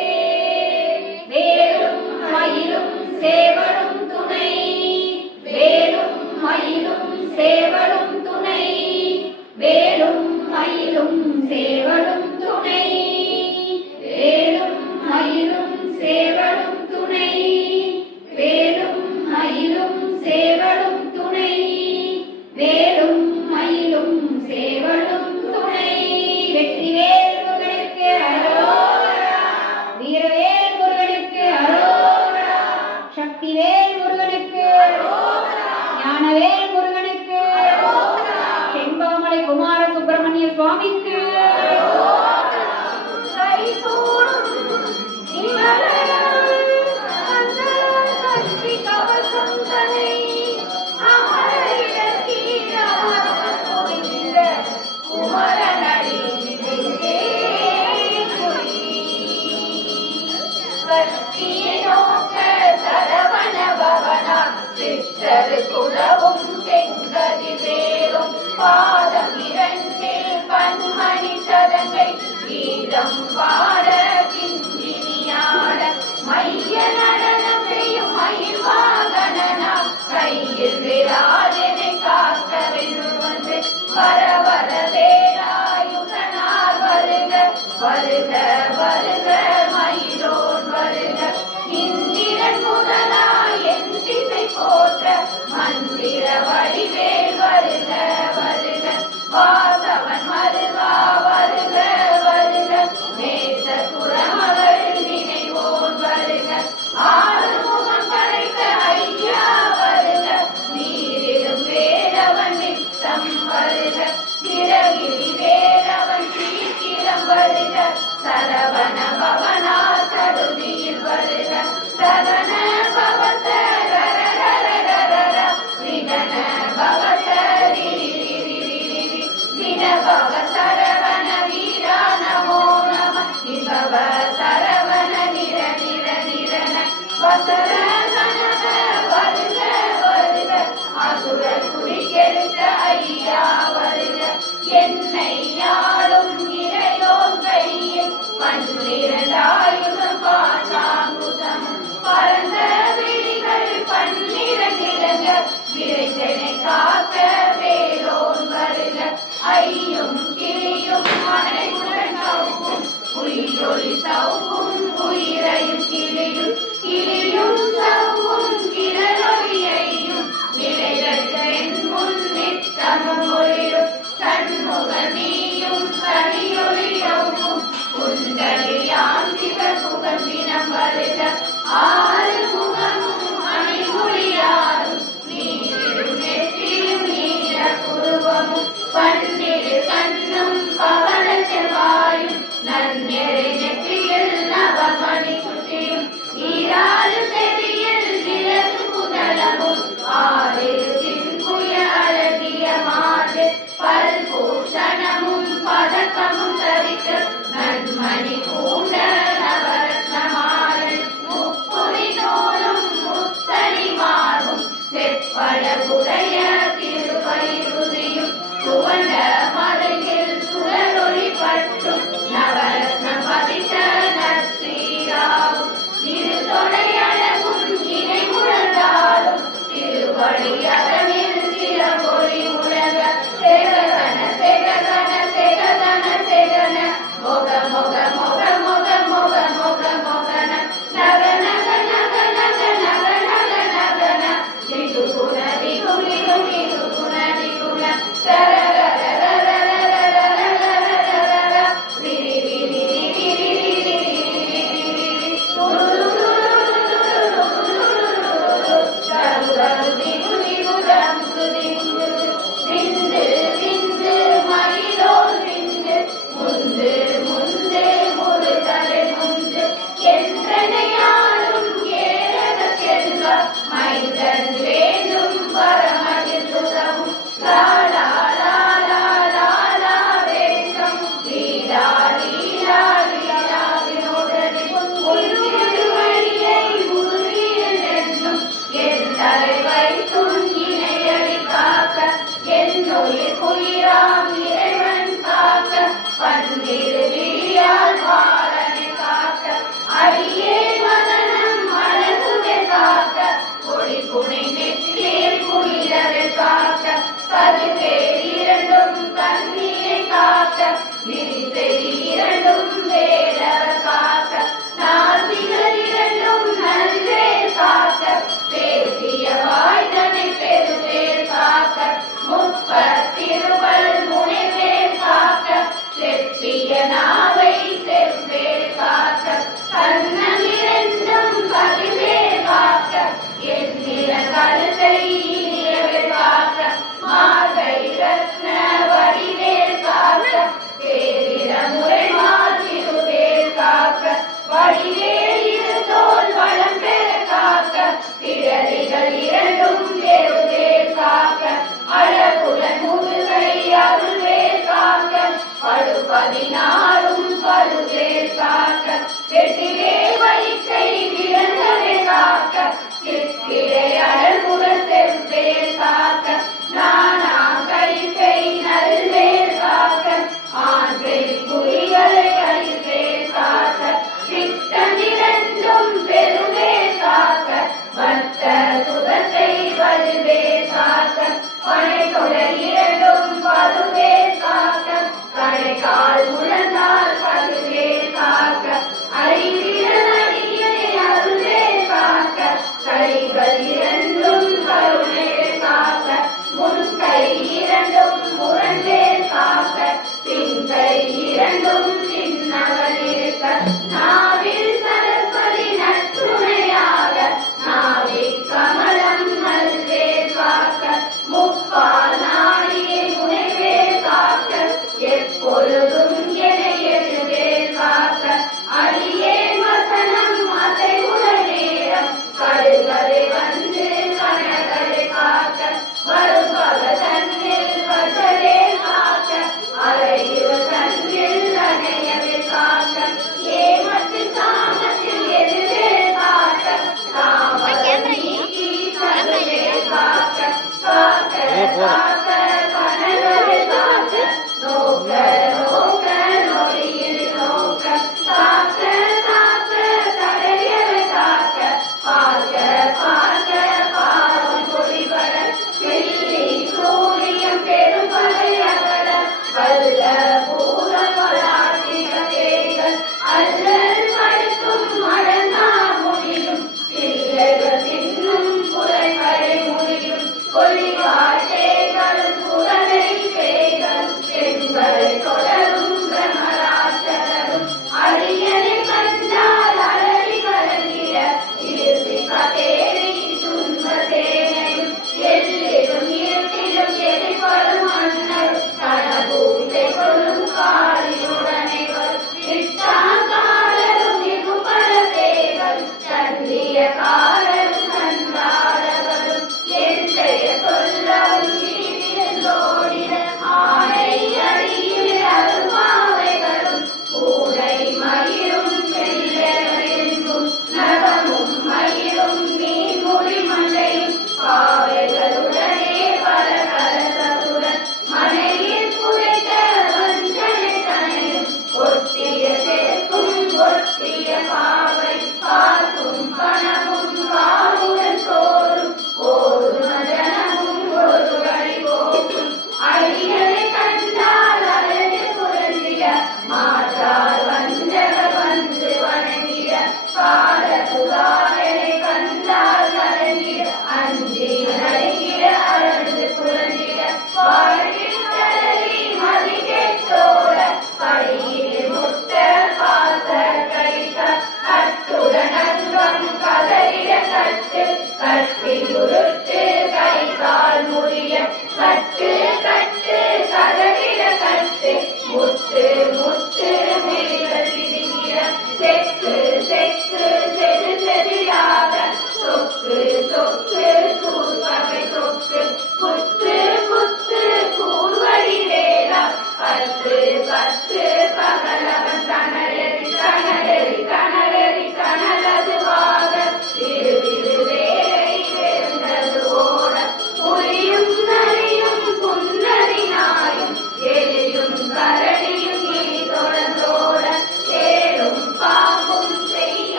வேலும் மயிலும் சேவலும் துணை வேலும் மயிலும் சேவலும் துணை வேலும் மயிலும் சேவலும் துணை வேலும் மயிலும் சேவலும் துணை வேலும் மயிலும் சேவலும் துணை வேலும் மயிலும் சேவலும் துணை வெற்றிவேல் முருகனுக்கு அரோகரா வீரவேல் முருகனுக்கு அரோகரா சக்திவேல் முருகனுக்கு அரோகரா ஞானவேல் முருகனுக்கு அரோகரா செண்பகமலை குமார சுப்பிரமணிய சுவாமிக்கு அரோகரா கைகூடும் இவளை கந்தி கவசம் தனை குமரனடி நோக்க சரவண பவனா சிஸ்டர் குலவும் செங்கதி வேலும் பாதம் இரண்டு மணி சதங்கை கீதம் பாட கிங்கினியாட மைய நடனம் செய்யும் மயில் வாகனனா கையில் விராஜனை காக்க வென்று வர வர வேலாயுதனார் வருக வருக வருக மயிலோன் வருக இந்திரன் முதலாய் என் திசை போற்ற மந்திர வடிவேல் வருக வருக வாசவன் மருகா வருக வருக நேச குலமகள் நினைவோன் வருக ஆறுமுகம் படைத்த ஐயா வருக நீரிடும் வேலவன் நித்தம் வருக சிறகிரி வேலவன் சீக்கிரம் வருக சரவண பவனா சடுதியில் வருக சரண பவச விகன பவச வினபவ சரவண வீரா நமோ நம விபவ சரவண நிர நிர நிரன வசர கனக வருக வருக அசுர குறிக்கெடுத்த ஐயா வருக என்னை யாடும் இறையோன் கையில் பன்னிரண்டாயுதம் பாசாங்குசம் பரந்த விழிகள் பன்னிரண்டிலங்க விரைந்தனை காக்க வேலோன் வருக ஐயும் கிளியும் மனைவுடன் சவுக்கும் உயிரொளி சவுக்கும் உயிரையும் கிளியும் கிளியும் சவுக்கும் கிளரொளியையும் விளைகட்ட என் முன்னித்தமும் ஒளிரும் சண்முக நீயும் கலியொளியவும் குண்டலியாம் சிவசுகம் தினம் வருக ஆறு முகமும் அணிமொழியாரும் நீரிடும் நெற்றியும் நீல புருவமும் பன்னிரு கண்ணும் பவன செவ்வாயும் நன்னெறி நெற்றியில் நவமணி சுற்றியும் ஈராறு செவியில் இலகு புதளமும் ஆறிரு சின்புய அழகிய மாது பல்பூஷணமும் பதக்கமும் தரிக்க நன்மணி பூண்ட நவரத்னமாறன் முப்புரி நூலும் முத்தரி மாறும் செப்பட புடைய திருவயிறுதியும் சுவண்ட மலையில் சுடரொளி பட்டும் நவரத்னம் பதித்த நற்சீராவும் இரு தொடை அழகும் இணை முழந்தாலும் திருவடி அதனில் சிறபொழி உலக செககன செககன செககன செகன மொக மொக மொக மொக மொக மொக மொகன நக நக நக நக நக நக நகன திகு குண திகு திகு திகு குண திகுண சர ரர ரர ரர ரர ரர ரர விரி விரி விரி விரி விரி விரி சரு திகு திகு தங்கு திங்கு விந்து விந்து மயிலோன் விந்து முந்து முந்து முருகலை முந்து என்றனையாளும் ஏரக செல்வ மைந்தன் வேண்டும் வரமதில் சுதவும் லாலா லாலா லாலா வேஷம் லீலா லீலா லீலா வினோதனை திருவழியை உறுதியில் என்னும் என் தலை வைத்தும் இணையடி காக்க என் உயிர் குயிராம் இறைவன் காக்க பன்னிரு விழியால் பாலனை காக்க அடியே மதனம் அழகுவே காக்க கொடி புனை நெற்றியில் குயிலவை காக்க கதிர்வேல் இரண்டும் கண்ணீரை காக்க விரிசை இரண்டும் வேலவர் காக்க நாசிகள் இரண்டும் நல்வேல் காக்க பேசிய வாய்தனை பெருவேல் காக்க முப்பத்திருவள் முனைவேல் காக்க செப்பிய நாவை செவ்வேல் காக்க கண்ணமிரண்டும் கதிர்வேல் காக்க எந்திர கழுத்தை இனியவேல் காக்க மார்கை ரத்ன வடிவேல் காக்க சேரிர முறை மாற்றிருவேல் காக்க வடிவேல் இரு தோல் வளம் பெற காக்க இடரிகள் இரண்டும் பெருவேல் காக்க அழகுடன் முதுகை அருள்வேல் காக்க படு16 பழுவேல் காக்க வெற்றிவேல் வலிக்கை விளங்கவே காக்க சிற்கிடை அழகுற செவ்வேல் காக்க நானா கைப்பை நல்வேல் காக்க ஆன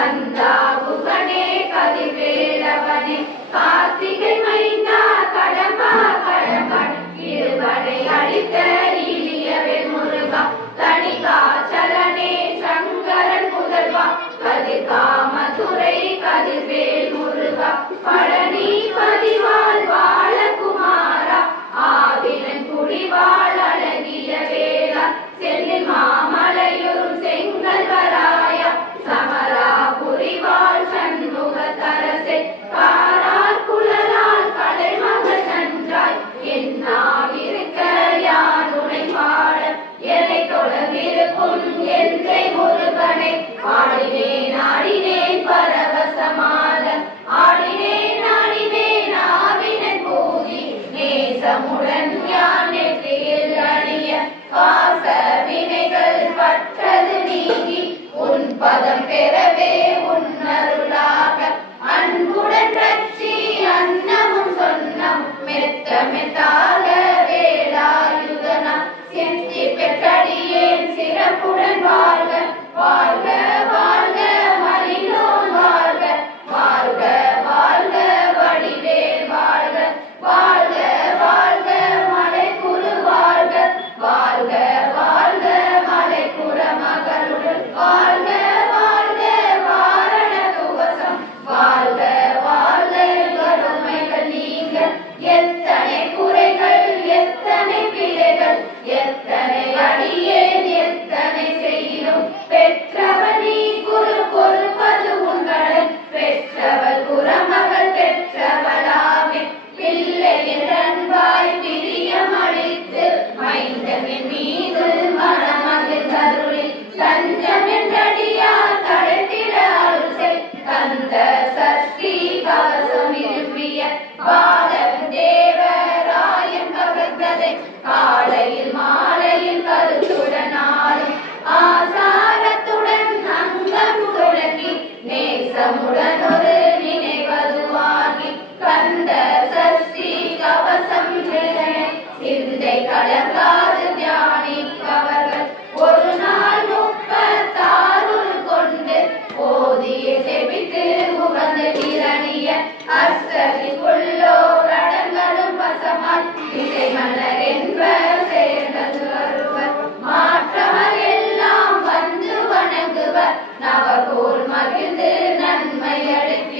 கந்தா குகனே கதிர்வேலவனே கார்த்திகை மைந்தா கடம்பா கடம்பா இருவரை அளித்த இளியவேல் முருகா தணிகாச்சலனே சங்கரன் முதல்வா கதிர்காமதுரை கதிர்வேல் முருகா பழனி பதிவாள் பாலகுமாரா ஆவினன் குடிவாள் அழகிய வேளா செல்லில் மாமலையூர் செங்கல்வராயா சமரா புரிவாள் சண்முக தரசே காரார் குழலால் கலைமகள் நன்றாய் என்னாவிருக்க யான் உனை பாட எல்லை தொடர்ந்திருக்கும் எந்தை முருகனை பாடினேன் ஆடினேன் பரவசமாக ஆடினேன் ஆடினேன் ஆவினன் பூதி நேசமுடன் யான் நெற்றியில் அணிய பாச வினைகள் பற்றது நீங்கி உன் பதம் பெறவே உன்னருளாக அன்புடன் ரட்சி அன்னமும் சொன்னம் மெத்த மெத்தாக வேலாயுதனா சித்தி பெற்றடியேன் சிறப்புடன் வாழ்க வாழ்க வாழ்க மலினோன் வாழ்க வாழ்க வாழ்க வடிவேல் வாழ்க வாழ்க வாழ்க மலைக்குரு வாழ்க வாழ்க வாழ்க மலைக்குற மகளுடன் வாழ்க வாழ்க வாரண துவசம் வாழ்க வாழ்க வறுமைகள் நீங்க எத்தனை குறைகள் எத்தனை பிழைகள் எத்தனை அடியேன் எத்தனை செய்யும் பெற்றவள் நீ குரு பொறுப்பது உங்களை பெற்றவள் குறமகள் பெற்றவளாமே பிள்ளையின் அன்பாய் பிரியம் அளித்து மைந்தனின் மீது மனமகிழ் அருளில் தஞ்சம் என்றடியார் கடத்திட அருசை கந்த சஷ்டி கவசம் விரும்பிய பாலன் தேவராயன் பகத்ததை காலையில் மாலையில் கருத்துடன் ஆடும் ஆசாரத்துடன் அங்கம் தொடங்கி நேசமுடன் ஒரு நினைவதுவாகி கந்த சஷ்டி கவசம் சிந்தை கலங்காது தியானிப்பவர்கள் ஒரு நாள் 36 கொண்டு போதிய செபித்து உகந்து நிரணிய அஷ்டதிக்குள்ளோர் அடங்களும் பசமாய் இசை மலர் என்ப சேர்ந்தது வருவர் மாற்றவர் எல்லாம் வந்து வணங்குவர் நவகோல் மகிழ்ந்து நன்மை அளித்து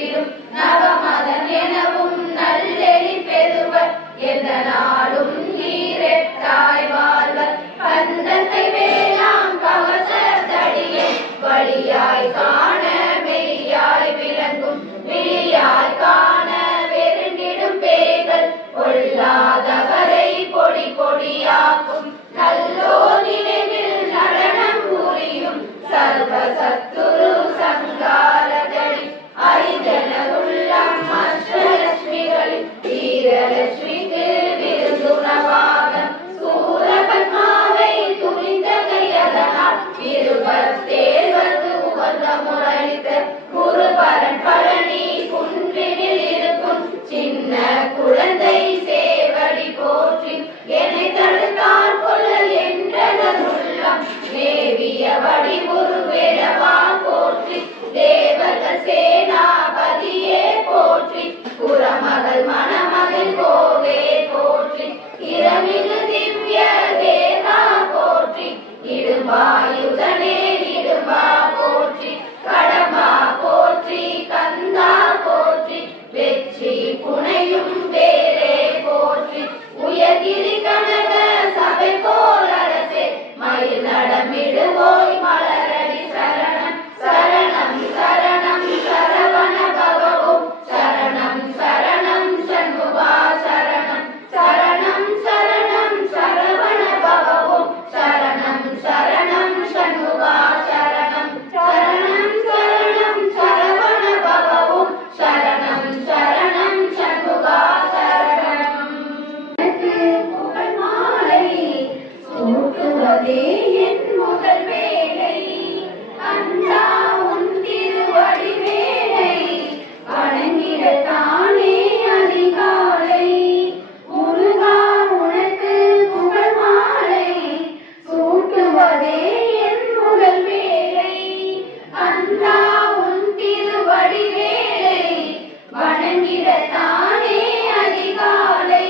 வணங்கிடத்தானே அதிகாலை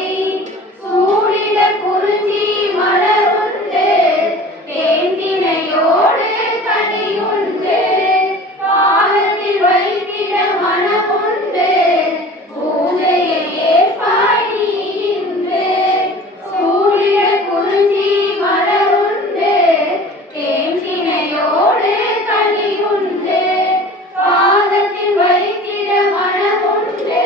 சூடிட குறிஞ்சி மலருண்டு தேந்தினையோடு கனியுண்டு பாதத்தில் வைத்திட மனமுண்டு பூஜையை ஏற்பாய் நீ இன்று சூடிட குறிஞ்சி மலருண்டு தேந்தினையோடு கனியுண்டு பாதத்தில் வைத்திட மனமுண்டு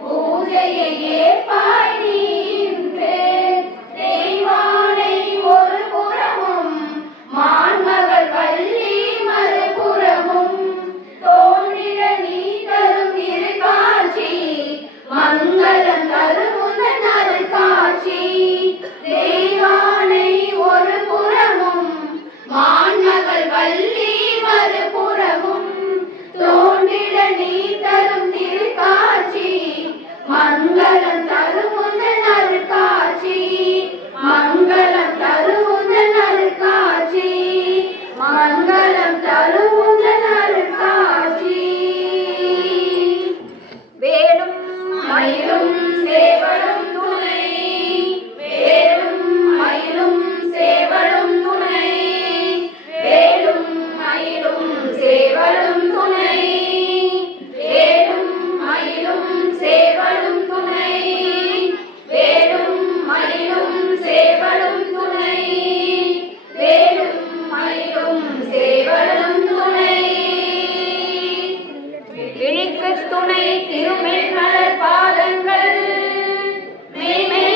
பூஜையை ஏற்பாய் நீ இன்று தெய்வானை ஒரு புறமும் மான்மகள் வள்ளி மறுபுறமும் தோன்றிட நீ தரும் இரு காட்சி மங்களம் தருமுதன் அருள் காட்சி தெய்வானை ஒரு புறமும் மான்மகள் வள்ளி மறுபுறமும் தோன்றிட நீ தரும் திரு காட்சி மங்களம் தருமுதன் அருள் காட்சி மங்களம் தருமுதன் அருள் காட்சி மங்களம் தருமுதன் அருள் காட்சி வேலும் மயிலும் சேவலும் துணை வேலும் மயிலும் சேவலும் துணை வேலும் மயிலும் சேவலும் துணை வேலும் மயிலும் சேவலும் துணை வேலும் மயிலும் சேவலும் துணை வேலும் மயிலும் சேவலும் துணை இழிக்கு துணை திருமென்மலர் பாதங்கள் மெய்மை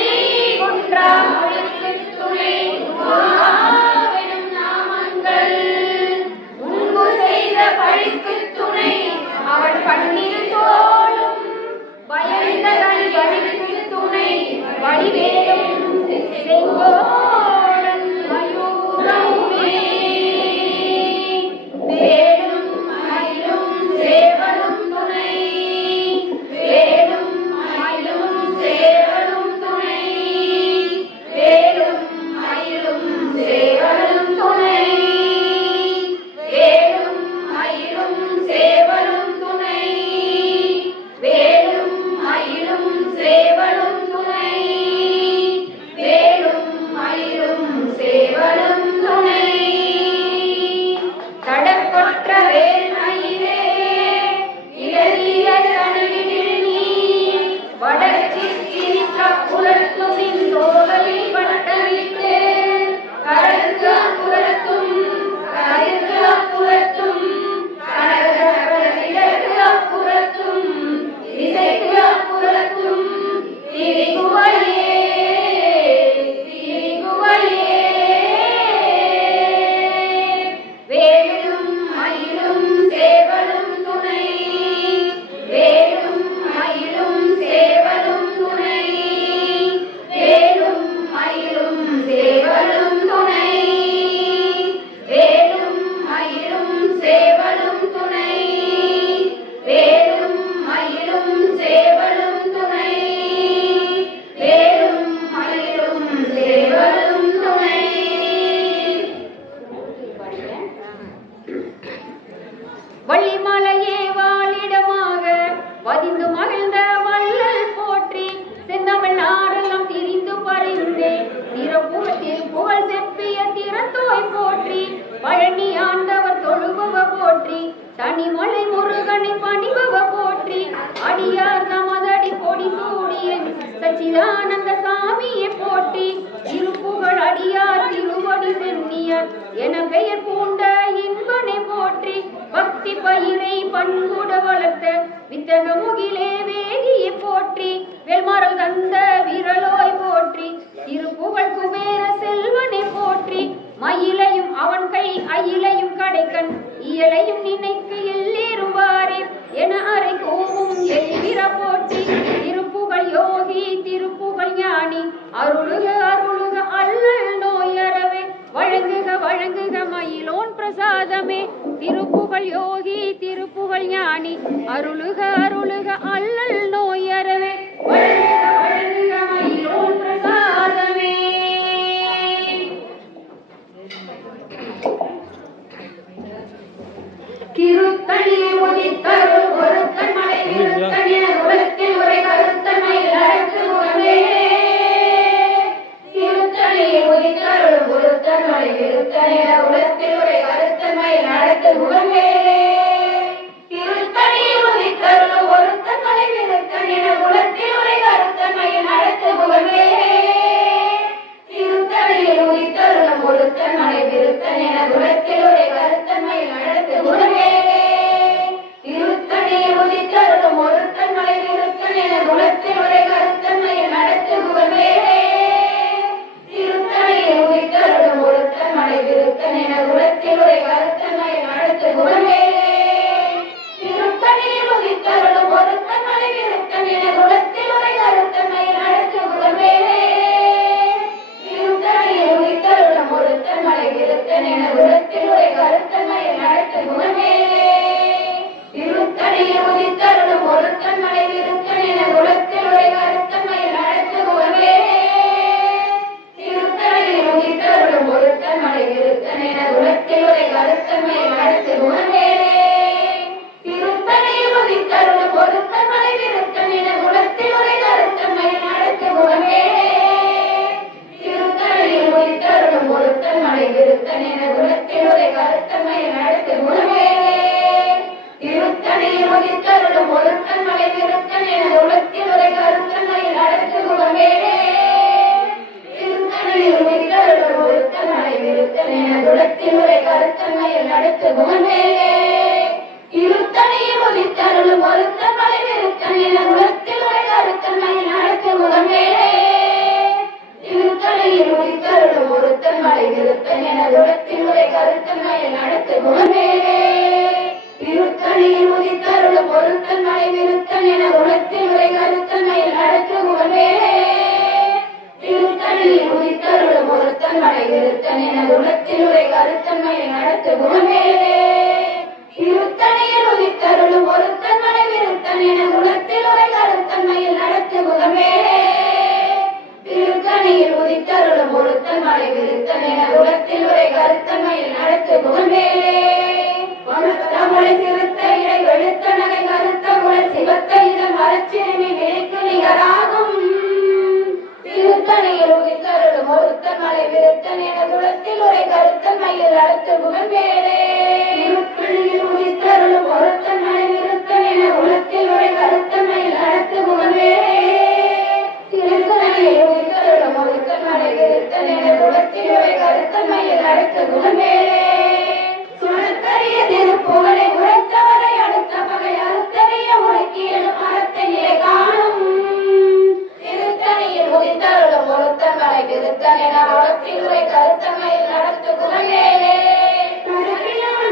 குன்றா மொழிக்கு துணை முருகாவெனும் நாமங்கள் முன்பு செய்த பழிக்கு துணை அவள் பன்னிரு தோளும் பயந்த கண் பழிக்கு துணை வடிவேலும் செங்கோடன் மயூரமுமே வேலும் மயிலும் சேவலும் துணை வேலும் மயிலும் சேவலும் துணை வேலும் மயிலும் சேவலும் துணை வேலும் மயிலும் சேவலும் துணை வேலும் மயிலும் சேவலும் துணை வேலும் மயிலும் சேவலும் துணை தடப்பொற்ற வேல் மயிலே இளகிய தனியில் நீ வடச்சி சிரிக்க புலத்துமின் தோகையில் வட்டமிட்டு கடற்கு அப்புறத்தும் கதிர்க்கு அப்புறத்தும் கடற்கு அப்புறத்தும் இசைக்கு அப்புறத்தும் திரிகுவையே திரிகுவையே வேலும் மயிலும் சேவலும் துணை வேலும் மயிலும் சேவலும் துணை வேலும் மயிலும் சேவலும் துணை வேலும் மயிலும் சேவலும் துணை வேலும் மயிலும் சேவலும் துணை வேலும் மயிலும் சேவலும் துணை வள்ளிமலையே வாழிடமாக பதிந்து மகிழ்ந்த வள்ளல் போற்றி செந்தமிழ் நாடெல்லாம் திரிந்து பறிந்தே திறப்புகத்தில் புகழ் செப்பிய திறத்தோய் போற்றி பழனி ஆண்டவர் தொழுபவ போற்றி தனிமலை முருகனை பணிபவ போற்றி அடியார் தமதடி பொடி சூடிய சச்சிதானந்த சாமியை போற்றி திருப்புகழ் அடியார் திருவடி சென்னியர் என பெயர் பூண்ட இன்பனை போற்றி பக்தி பயிரை பண்புட வளர்த்த வித்தக முகிலே வேதியை போற்றி வெல்மரல் தந்த விரலோய் போற்றி திருப்புகழ் குபேர செல்வனை போற்றி மயிலையும் அவன் கை அயிலையும் கடைக்கண் இயலையும் நினைக்கு எல்லேறும் வாரே என அறை கோவும் எழுவிர போற்றி திருப்புகழ் யோகி திருப்புகழ் ஞானி அருளுக அருளுக அல்லல் நோயறவே வழங்குக வழங்குக மயிலோன் பிரசாதமே திருப்புகழ் யோகி திருப்புகழ் ஞானி அருளுக அருளுக அல்லல் நோயறவே வழங்குக வழங்குக மயிலோன் பிரசாதமே கிருத்தணியை ஒதித்தருள் ஒருத்தன் மலை நிறுத்தன் என ஒருத்தன் மலை விருத்தன் என குலத்தில் உரை கருத்தன் மயில் நடத்து முகமேலே திருத்தணியில் உதித்தருளும் ஒருத்தன் மலை விருத்தன் என குலத்தில் உரை கருத்தன் மயில் நடத்து முகமேலே திருத்தணியில் உதித்தருளும் ஒருத்தன் மலை விருத்தன் என குலத்தில் உரை கருத்தன் மயில் நடத்து முகமேலே திருத்தணியில் உதித்தருளும் ஒருத்தன் மலை விருத்தன் என குலத்தில் உரை கருத்தன் மயில் நடத்து முகமேலே திருத்தணியில் உதித்தருளும் ஒருத்தன் மலை விருத்தன் என குலத்தில் உரை கருத்தன் மயில் நடத்து முகமேலே திருத்தணியில் உதித்தருளும் ஒருத்தன் மலை விருத்தன் என குலத்தில் உரை கருத்தன் மயில் நடத்து முகமேலே தமிழை சிறுத்த இடை வெளுத்த நகை கருத்த குழல் சிவத்த இதன் மரச்சிறுமி விலைக்கு நிகராகும் திருத்தணியில் உதித்தருளும் ஒருத்தன் மலை விருத்தன் என குலத்தில் உரை கருத்தன் மயில் நடத்து முகமேலே திருத்தணியில் உதித்தருளும் ஒருத்தன் மலை விருத்தன் என குலத்தில் உரை கருத்தன் மயில் நடத்து முகமேலே திருத்தணியில் உதித்தருளும் ஒருத்தன் மலை விருத்தன் என குலத்தில் உரை கருத்தன் மயில் நடத்து முகமேலே சுழத்தறிய திருப்புகழை உரைத்தவரை அடுத்த பகை அறுத்தறிய உரைக்கியலும் அறத்தையே காணும் திருத்தணியில் உதித்தருளும் ஒருத்தன் மலை விருத்தன் என குலத்தில் உரை கருத்தன் மயில் நடத்து முகமேலே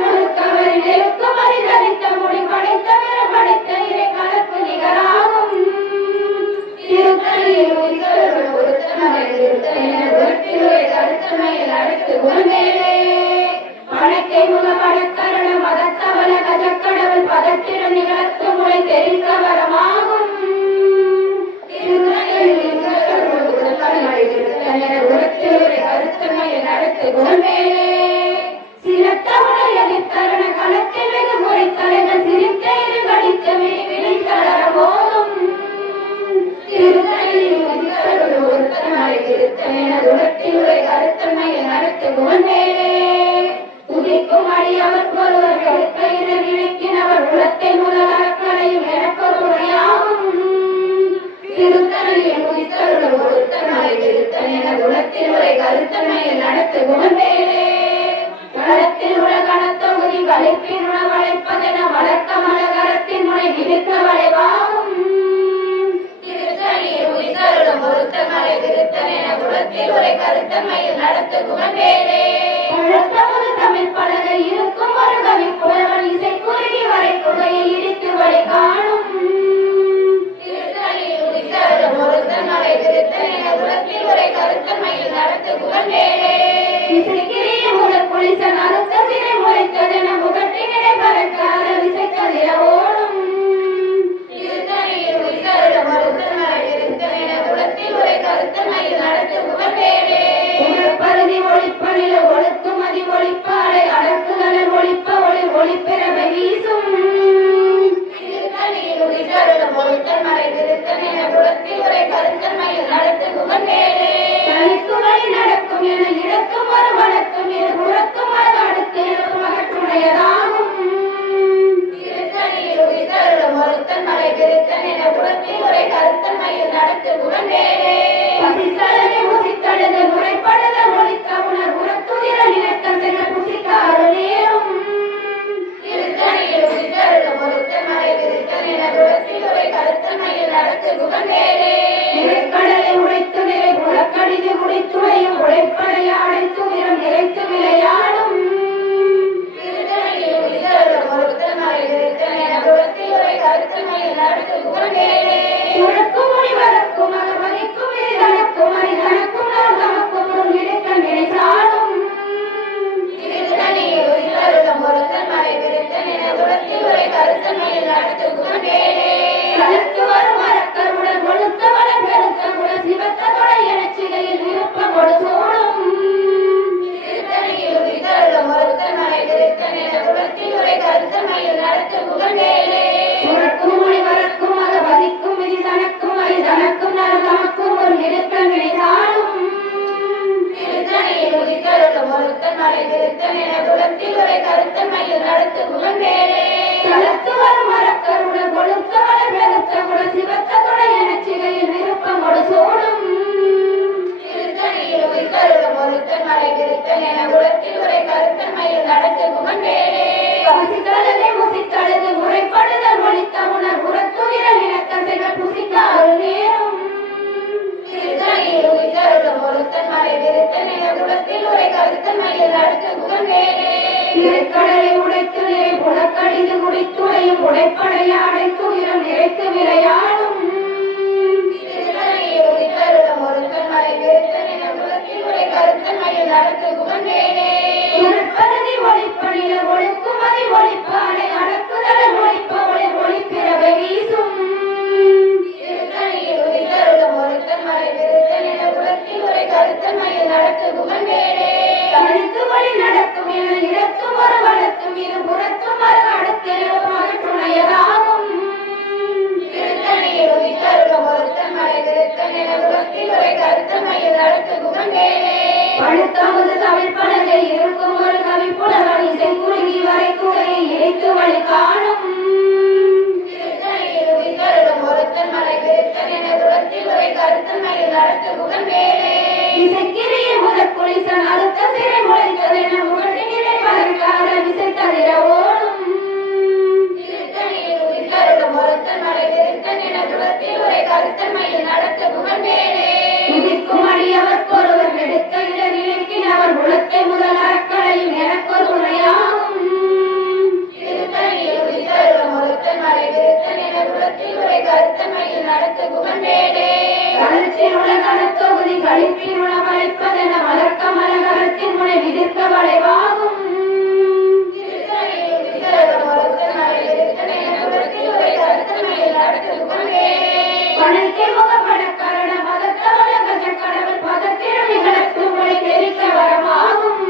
மறுத்தவரை நெருக்கும் அறிதறித்த மொழி படைத்தவர படைத்த இறை கலப்பு நிகராகும் திருத்தணியில் உதித்தருளும் ஒருத்தன் மலை விருத்தன் என குலத்தில் உரை கருத்தன் மயில் நடத்து முகமேலே பணக்கை முக படக்கரண மதத்தவள கஜக்கடவுள் பதத்திட நிகழ்த்து முறை தெரிந்த வரமாகும் நடத்து குணமேலே சிரத்தவளை எதிர்த்தரண களத்தில் வெகு முறை தலைகள் சிரித்த இரு கடித்த விழி தளர போதும் திருத்தணியில் ஒருத்தன் மலை திருத்தன் என குணத்தில் உரை கருத்தன்மையை நடத்து குணமேலே உதிக்கும் அடியவர் ஒருவர் கருத்தையின நினைக்கினவர் உலத்தை முதல் அறக்கலையும் எனக்கொருமையாகும் திருத்தணியில் உதித்தருளும் ஒருத்தன் மலை திருத்தன் என குணத்தில் உரை கருத்தன்மையில் நடத்து குணமேலே களத்தில் உல கணத்தொகுதி கழிப்பின் உணவழைப்பதென வளர்க்க மலகரத்தின் முனை விடுக்க வளைவாகும் திருத்தணியில் உதித்தருளும் ஒருத்தன் மலை திருத்தன் என குணத்தில் உரை கருத்தன்மையில் நடத்து குணமேலே தமிழ் பலகை இருக்கும் ஒரு கவி புலவன் இசை குறுகி வரை குகையை இடித்து வழி காணும் திருத்தணியில் உதித்தருளும் ஒருத்தன் மலை திருத்தன் என குலத்தில் உரை கருத்தன்மையில் நடத்து குணமேலே இசைக்கிரிய முதல் புலிசன் அறுத்த சிறை முளைத்ததென முகட்டினை பறக்காத விசைக்கதிர ஓடும் திருத்தணியில் உதித்தருளும் ஒருத்தன் மலை திருத்தன் என குலத்தில் உரை கருத்தன்மையில் நடத்து குணமேலே பருதி ஒளிப்பனில ஒழுக்கும் அதி ஒளிப்பாலை அடக்குதலன் ஒளிப்ப ஒளி ஒளிப்பிறவை வீசும் திருத்தணியில் உதித்தருளும் ஒருத்தன் மலை திருத்தன் என குலத்தில் உரை கருத்தன்மையில் நடத்து குணமேலே தனித்துறை நடக்கும் என இடக்கும் ஒரு வழக்கும் இரு புறக்கும் அது அடுத்து மகற்றுடையதாகும் திருத்தணியில் உதித்தருளும் ஒருத்தன் மலை திருத்தன் என குலத்தில் உரை கருத்தன்மையில் நடத்து குணமேலே பசித்தழகை முசித்தழுது முறைப்படுதல் ஒழித்த உணர் உரத்துதிர நினைத்த சென புசிக்காறு நேரும் திருத்தணியில் உதித்தருளும் ஒருத்தன் மலை திருத்தன் என குலத்தில் உரை கருத்தன்மையில் நடத்து குணமேலே நிலைக்கடலை உடைத்து நிலை புலக்கடிது முடித்துறையும் உழைப்படைய அடைத்து நிறம் நிறைத்து விளையாடும் திருத்தணியில் உதித்தருளும் ஒருத்தன் மலை திருத்தன் என குலத்தில் உரை கருத்தன்மையில் நடத்து குணமேலே உனக்கும் முடிவதற்கும் அகமதிக்கும் இதனக்கும் அரிதனக்கும் நமக்கும் ஒரு இடுக்க நினைத்தாலும் திருத்தணியில் உதித்தருளும் ஒருத்தன் மலை திருத்தன் என குலத்தில் உரை கருத்தன்மையில் நடத்து குணமேலே கலத்து வரும் அறக்கருடன் ஒழுத்த வளம் பெருத்த குல சிவத்த தொலை எனச்சிகையில் விருப்பம் கொடு சூடும் திருத்தணியில் உதித்தருளும் ஒருத்தன் மலை திருத்தன் என குலத்தில் உரை கருத்தன்மையில் நடத்து குணமேலே உனக்கும் முடிவதற்கும் அகமதிக்கும் விதி தனக்கும் அரிதனக்கும் தமக்கும் ஒரு இடுக்க நினைத்தாலும் திருத்தணியில் உதித்தருளும் ஒருத்தன் மலை திருத்தன் என குலத்தில் உரை கருத்தன்மையில் நடத்து குணமேலே களத்து வரும் அறக்கருடன் ஒழுத்த வளம் பெருத்த குல சிவத்த தொலை எனச்சிகையில் விருப்பம் கொடு சூடும் திருத்தணியில் உதித்தருளும் ஒருத்தன் மலை திருத்தன் என குலத்தில் உரை கருத்தன்மையில் நடத்து குணமேலே பசித்தழுதை முசித்தழுது முறைப்படுதல் ஒழித்த உணர் புகழ்வேலே. திரைக்கடலை உடைத்து நிறை புலக்கடிந்து முடித்துடையும் உடைப்படைய அடைத்து உயிரம் நிறைத்து விளையாடும் திருத்தணியில் உதித்தருளும் ஒருத்தன் மலை விருத்தன் என குலத்தில் உரை கருத்தன் மயில் நடத்து புகழ்வேலே. உணர்ப்பதி ஒளிப்பணில ஒழுக்குமதி ஒளிப்பானை அடக்குதல ஒளிப்ப ஒளி ஒளிப்பிறவை வீசும் திருத்தணியில் உதித்தருளும் ஒருத்தன் மலை விருத்தன் என குலத்தில் உரை கருத்தன் மயில் நடத்து புகழ்வேலே. தனித்து வழி நடக்கும் என இடத்தும் ஒரு வளர்த்தும் இரு புறத்தும் ஒரு அடுத்திலும் மகற்றுணையதாகும் திருத்தணியில் உதித்தருளும் ஒருத்தன் மலை விருத்தன் என குலத்தில் உரை கருத்தன் மயில் நடத்து புகழ்வேலே. பழுத்தமுது தமிழ் பலகை இருக்கும் ஒரு கவி புலவன் இசை குறுகி வரை குகையை இணைத்து வழி காணும் திருத்தணியில் உதித்தருளும் ஒருத்தன் மலை விருத்தன் என குலத்தில் உரை கருத்தன் மயில் நடத்து புகழ்வேலே. இசைக்கிரிய முதற் குளிசன் அழுத்த சிறை முளைத்ததென முகட்டி நிலை பதற்கார விசை தவிர ஓடும் திருத்தணியில் உதித்தருளும் ஒருத்தன் மலை விருத்தன் என குலத்தில் உரை கருத்தன் மயில் நடத்து புகழ்வேலே. துதிக்கும் அடியவர்க்கு ஒருவர் நெடுக்க இடநிலைக்கின் அவர் குலத்தை முதல் அறக்களையும் எனக்கொரு துணையாகும் திருத்தணியில் உதித்தருளும் ஒருத்தன் மலை விருத்தன் என குலத்தில் உரை கருத்தன் மயில் நடத்து புகழ்வேலே. களத்தில் உள்ள கனத்தொகுதி களிப்பில் உள்ள வளைப்பதென வளர்க்க மலகரத்தின் முனை விதிர்க்க வளைவாகும் திருத்தணியில் உதித்தருளும் ஒருத்தன் மலை விருத்தன் என குலத்தில் உரை கருத்தன் மயில் நடத்து புகழ்வேலே. பனைக்கை முகப்பட கரண மதத்தவள கஜ கடவுள் பதத்திடம் நிகழத்து முறை தெரிக்க வரமாகும்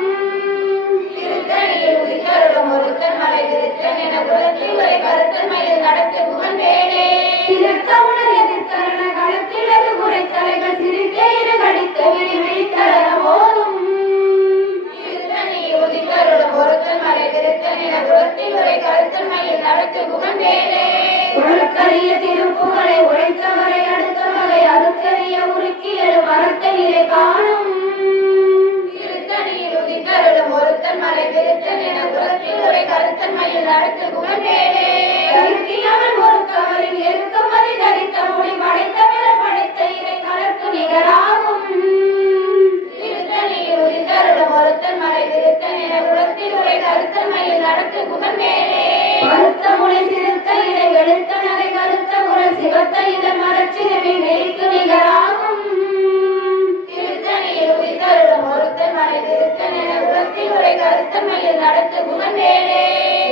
திருத்தணியில் உதித்தருளும் ஒருத்தன் மலை விருத்தன் என குலத்தில் உரை கருத்தன் மயில் நடத்து புகழ்வேலே. சிறக்க உணர் எதிர்த்தரண களத்திலது குறைத்தலைகள் சிரித்தே இரு கடித்து விழி விழித்தளர போதும் திருத்தணியில் உதித்தருளும் ஒருத்தன் மலை விருத்தன் என குலத்தில் உரை கருத்தன் மயில் நடத்து புகழ்வேலே. உலக்கரிய திருப்புகளை உழைத்தவரை அடுத்த வகை அறுக்கரிய உருக்கி எழு மரத்தை நிலை காணும் திருத்தணியில் உதித்தருளும் ஒருத்தன் மலை விருத்தன் என குலத்தில் உரை கருத்தன் மயில் நடத்து புகழ்வேலே. தருக்கியவன் ஒரு கவரில் எருக்கமதி தரித்த முடி படைத்த பிற படைத்த இறை கலர்க்கு நிகராகும் திருத்தணியில் உதித்தருளும் ஒருத்தன் மலை விருத்தன் என குலத்தில் உரை கருத்தன் மயில் நடத்து புகழ்வேலே. பருத்த முனை சிறுத்த இடை வெளுத்த நகை கருத்த குரல் சிவத்த இதழ் மரச்சிறுமி வெளிக்கு நிகராகும் திருத்தணியில் உதித்தருளும் ஒருத்தன் மலை விருத்தன் என குலத்தில் உரை கருத்தன் மயில் நடத்து புகழ்வேலே.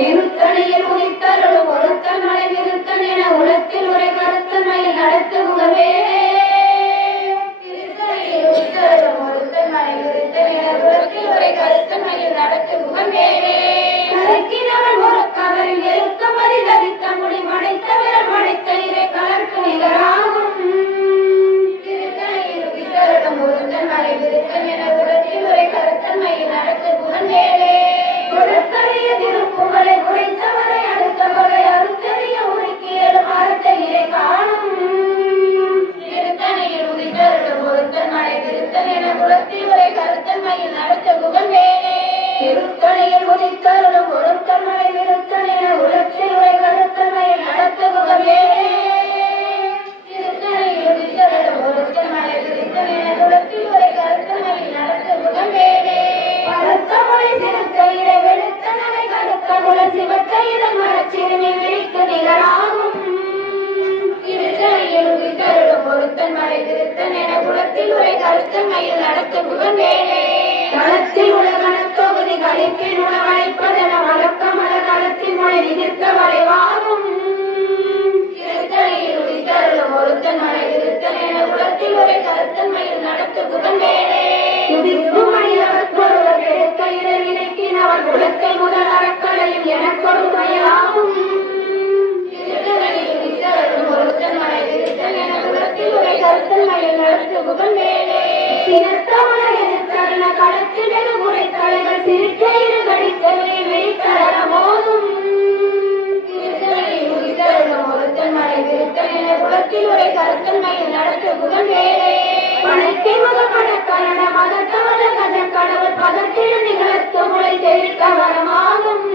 திருத்தணியில் உதித்தருளும் ஒருத்தன் மலை விருத்தன் என உலத்தில் உரை கருத்தன் மயில் நடத்து புகழ்வேலே. திருத்தணியில் உதித்தருளும் ஒருத்தன் மலை விருத்தன் என குலத்தில் உரை கருத்தன் மயில் நடத்து புகழ்வேலே. கருக்கினவன் ஒரு கவரில் எருக்கமதி தரித்த முடி படைத்த விரல் படைத்த இறை கலர்க்கு நிகராகும் திருத்தணியில் உதித்தருளும் ஒருத்தன் மலை விருத்தன் என குலத்தில் உரை கருத்தன் மயில் நடத்து புகழ்வேலே. உலக்கரிய திருப்புகளை உரைத்தவரை அடுத்த வகை அறுத்தறிய உருக்கி எழு மரத்தை நிலை காணும் திருத்தணியில் உதித்தருளும் ஒருத்தன் மலை விருத்தன் என குலத்தில் உரை கருத்தன் மயில் நடத்து புகழ்வேலே. திருத்தணியில் உதித்தருளும் ஒருத்தன் மலை விருத்தன் என உலத்தில் உரை கருத்தன் மயில் நடத்த புகழ்வேலே. திருத்தணியில் உதித்தருளும் ஒருத்தன் மலை விருத்தன் என குலத்தில் உரை கருத்தன் மயில் நடத்து புகழ்வேலே. பருத்த முனை சிறுத்த இறை வெளுத்த நகை கருத்த குரல் சிவத்த இதழ் மரச்சிறுமி விழிக்கு நிகராகும் திருத்தணியில் உதித்தருளும் ஒருத்தன் மலை விருத்தன் என குலத்தில் உரை கருத்தன் மயில் நடத்து புகழ்வேலே. களத்தில் உள்ள கனத்தொகுதி களிப்பில் உணவழைப்பதென வழக்க மலகளத்தின் முனை விதிர்க்க வளைவாகும் திருத்தணியில் உதித்தருளும் ஒருத்தன் மலை விருத்தன் என குலத்தில் உரை கருத்தன் மயில் நடத்து புகழ்வேலே. துதிக்கும் அடியவர்க்கு ஒருவர் எடுக்க இடவினைக்கின் அவர் குலத்தை முதல் அறக்களையும் எனக்கொரு துணையாகும் திருத்தணியில் உதித்தருளும் ஒருத்தன் மலை விருத்தன் என குலத்தில் உரை கருத்தன் மயில் நடத்து புகழ்வேலே. சினத்த உலக எதிர்த்தருண களத்தில் வெகு குறைத்தலைகள் சிரிக்க இரு கடித்த விழி விழித்தளர போதும் திருத்தணியில் உதித்தருளும் ஒருத்தன் மலை விருத்தன் என குலத்தில் உரை கருத்தன் மயில் நடத்து புகழ்வேலே. பனைக்கை முகப்பட கரண மதத்தவள கஜ கடவுள் பதத்திலும் நிகழத்து முளை தெரிக்க வரமாகும்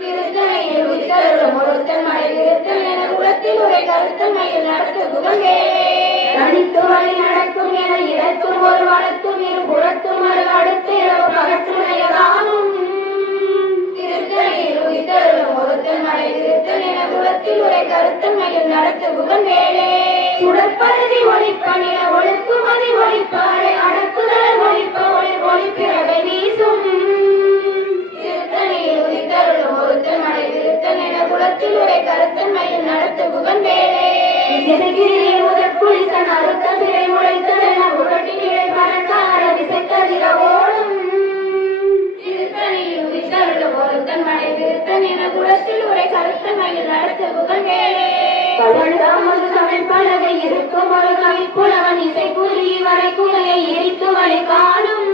திருத்தணியில் உதித்தருளும் ஒருத்தன் மலை விருத்தன் என குலத்தில் உரை கருத்தன் மயில் நடத்து புகழ்வேலே. தனித்து வழி நடக்கும் என இடத்தும் ஒரு வளத்தும் இரு புறத்தும் அது அடுத்து இரவு பகற்றுணையதான மலையில் நடத்து புகழ்வேலே சுடற்பருதி ஒளிப்பணிய ஒழுக்குமதி ஒளிப்பாறை அடக்குதல் ஒளிப்ப ஒளி ஒளிப்பிறவை வீசும் திருத்தணியில் உதித்தருளும் ஒருத்தன் மலை திருத்தன் என குலத்தில் உரை கருத்தன் மயில் நடத்து புகழ்வேலே எதிரியை முதற் புலிசன் அறுத்த சிறை முளைத்ததென உரட்டினிடை பறக்கார விசைத்ததிர ஓடும் திருத்தணியில் உதித்தருளும் ஒருத்தன் மலை திருத்தன் என குலத்தில் உரை கருத்தன் மயில் நடத்து புகழ்வேலே பழந்தாமது தமிழ்பலகை இருக்கும் ஒரு கவிப்புலவன் இசை புலி வரை குலையை எரித்து வழி காணும்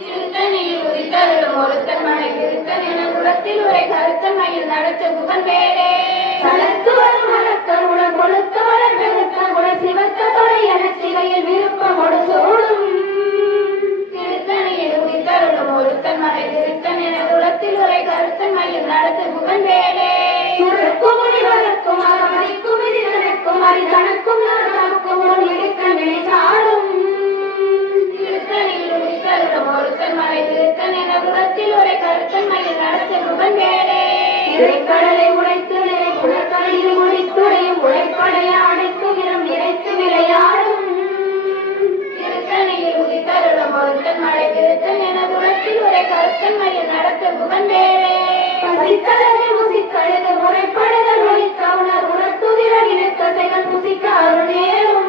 திருத்தணியில் உதித்தருளும் ஒருத்தன் மலை திருத்தன் என குலத்தில் உரை கருத்தன் மயில் நடத்து புகழ்வேலே தளர்த்து வரும் மரக்கருண கொழுத்த வளர் பெருத்த குண சிவத்த தொலை என சிலையில் விருப்பமோடு சூடும் திருத்தணியில் உதித்தருளும் ஒருத்தன் மலை திருத்தன் என குலத்தில் உரை கருத்தன் மயில் நடத்து புகழ்வேலே சுருக்குமுடி வளர்க்கும் அறமதிக்கும் இது நடக்கும் அறி தனக்கும் நமக்கும் ஒரு இடுக்க விழிசாடும் திருத்தணியில் உதித்தருளும் ஒருத்தன் மலை திருத்தன் என குலத்தில் உரை கருத்தன் மயில் நடத்து புகழ்வேலே இறைக்கடலை உடைத்து நிறை புனர்கடலில் முடித்துடையும் உழைப்படைய அடைத்துகிறம் நிறைத்து விளையாடும் திருத்தணியில் உதித்தருளும் ஒருத்தன் மலை திருத்தன் என குலத்தில் உரை கருத்தன் மயில் நடத்து புகழ்வேலே பசித்தலகை முசிக்கழுது முறைப்படுதல் ஒழிக்க உணர் உணர்த்துதிர இனக்கதைகள் முசிக்க அருள் நேரும்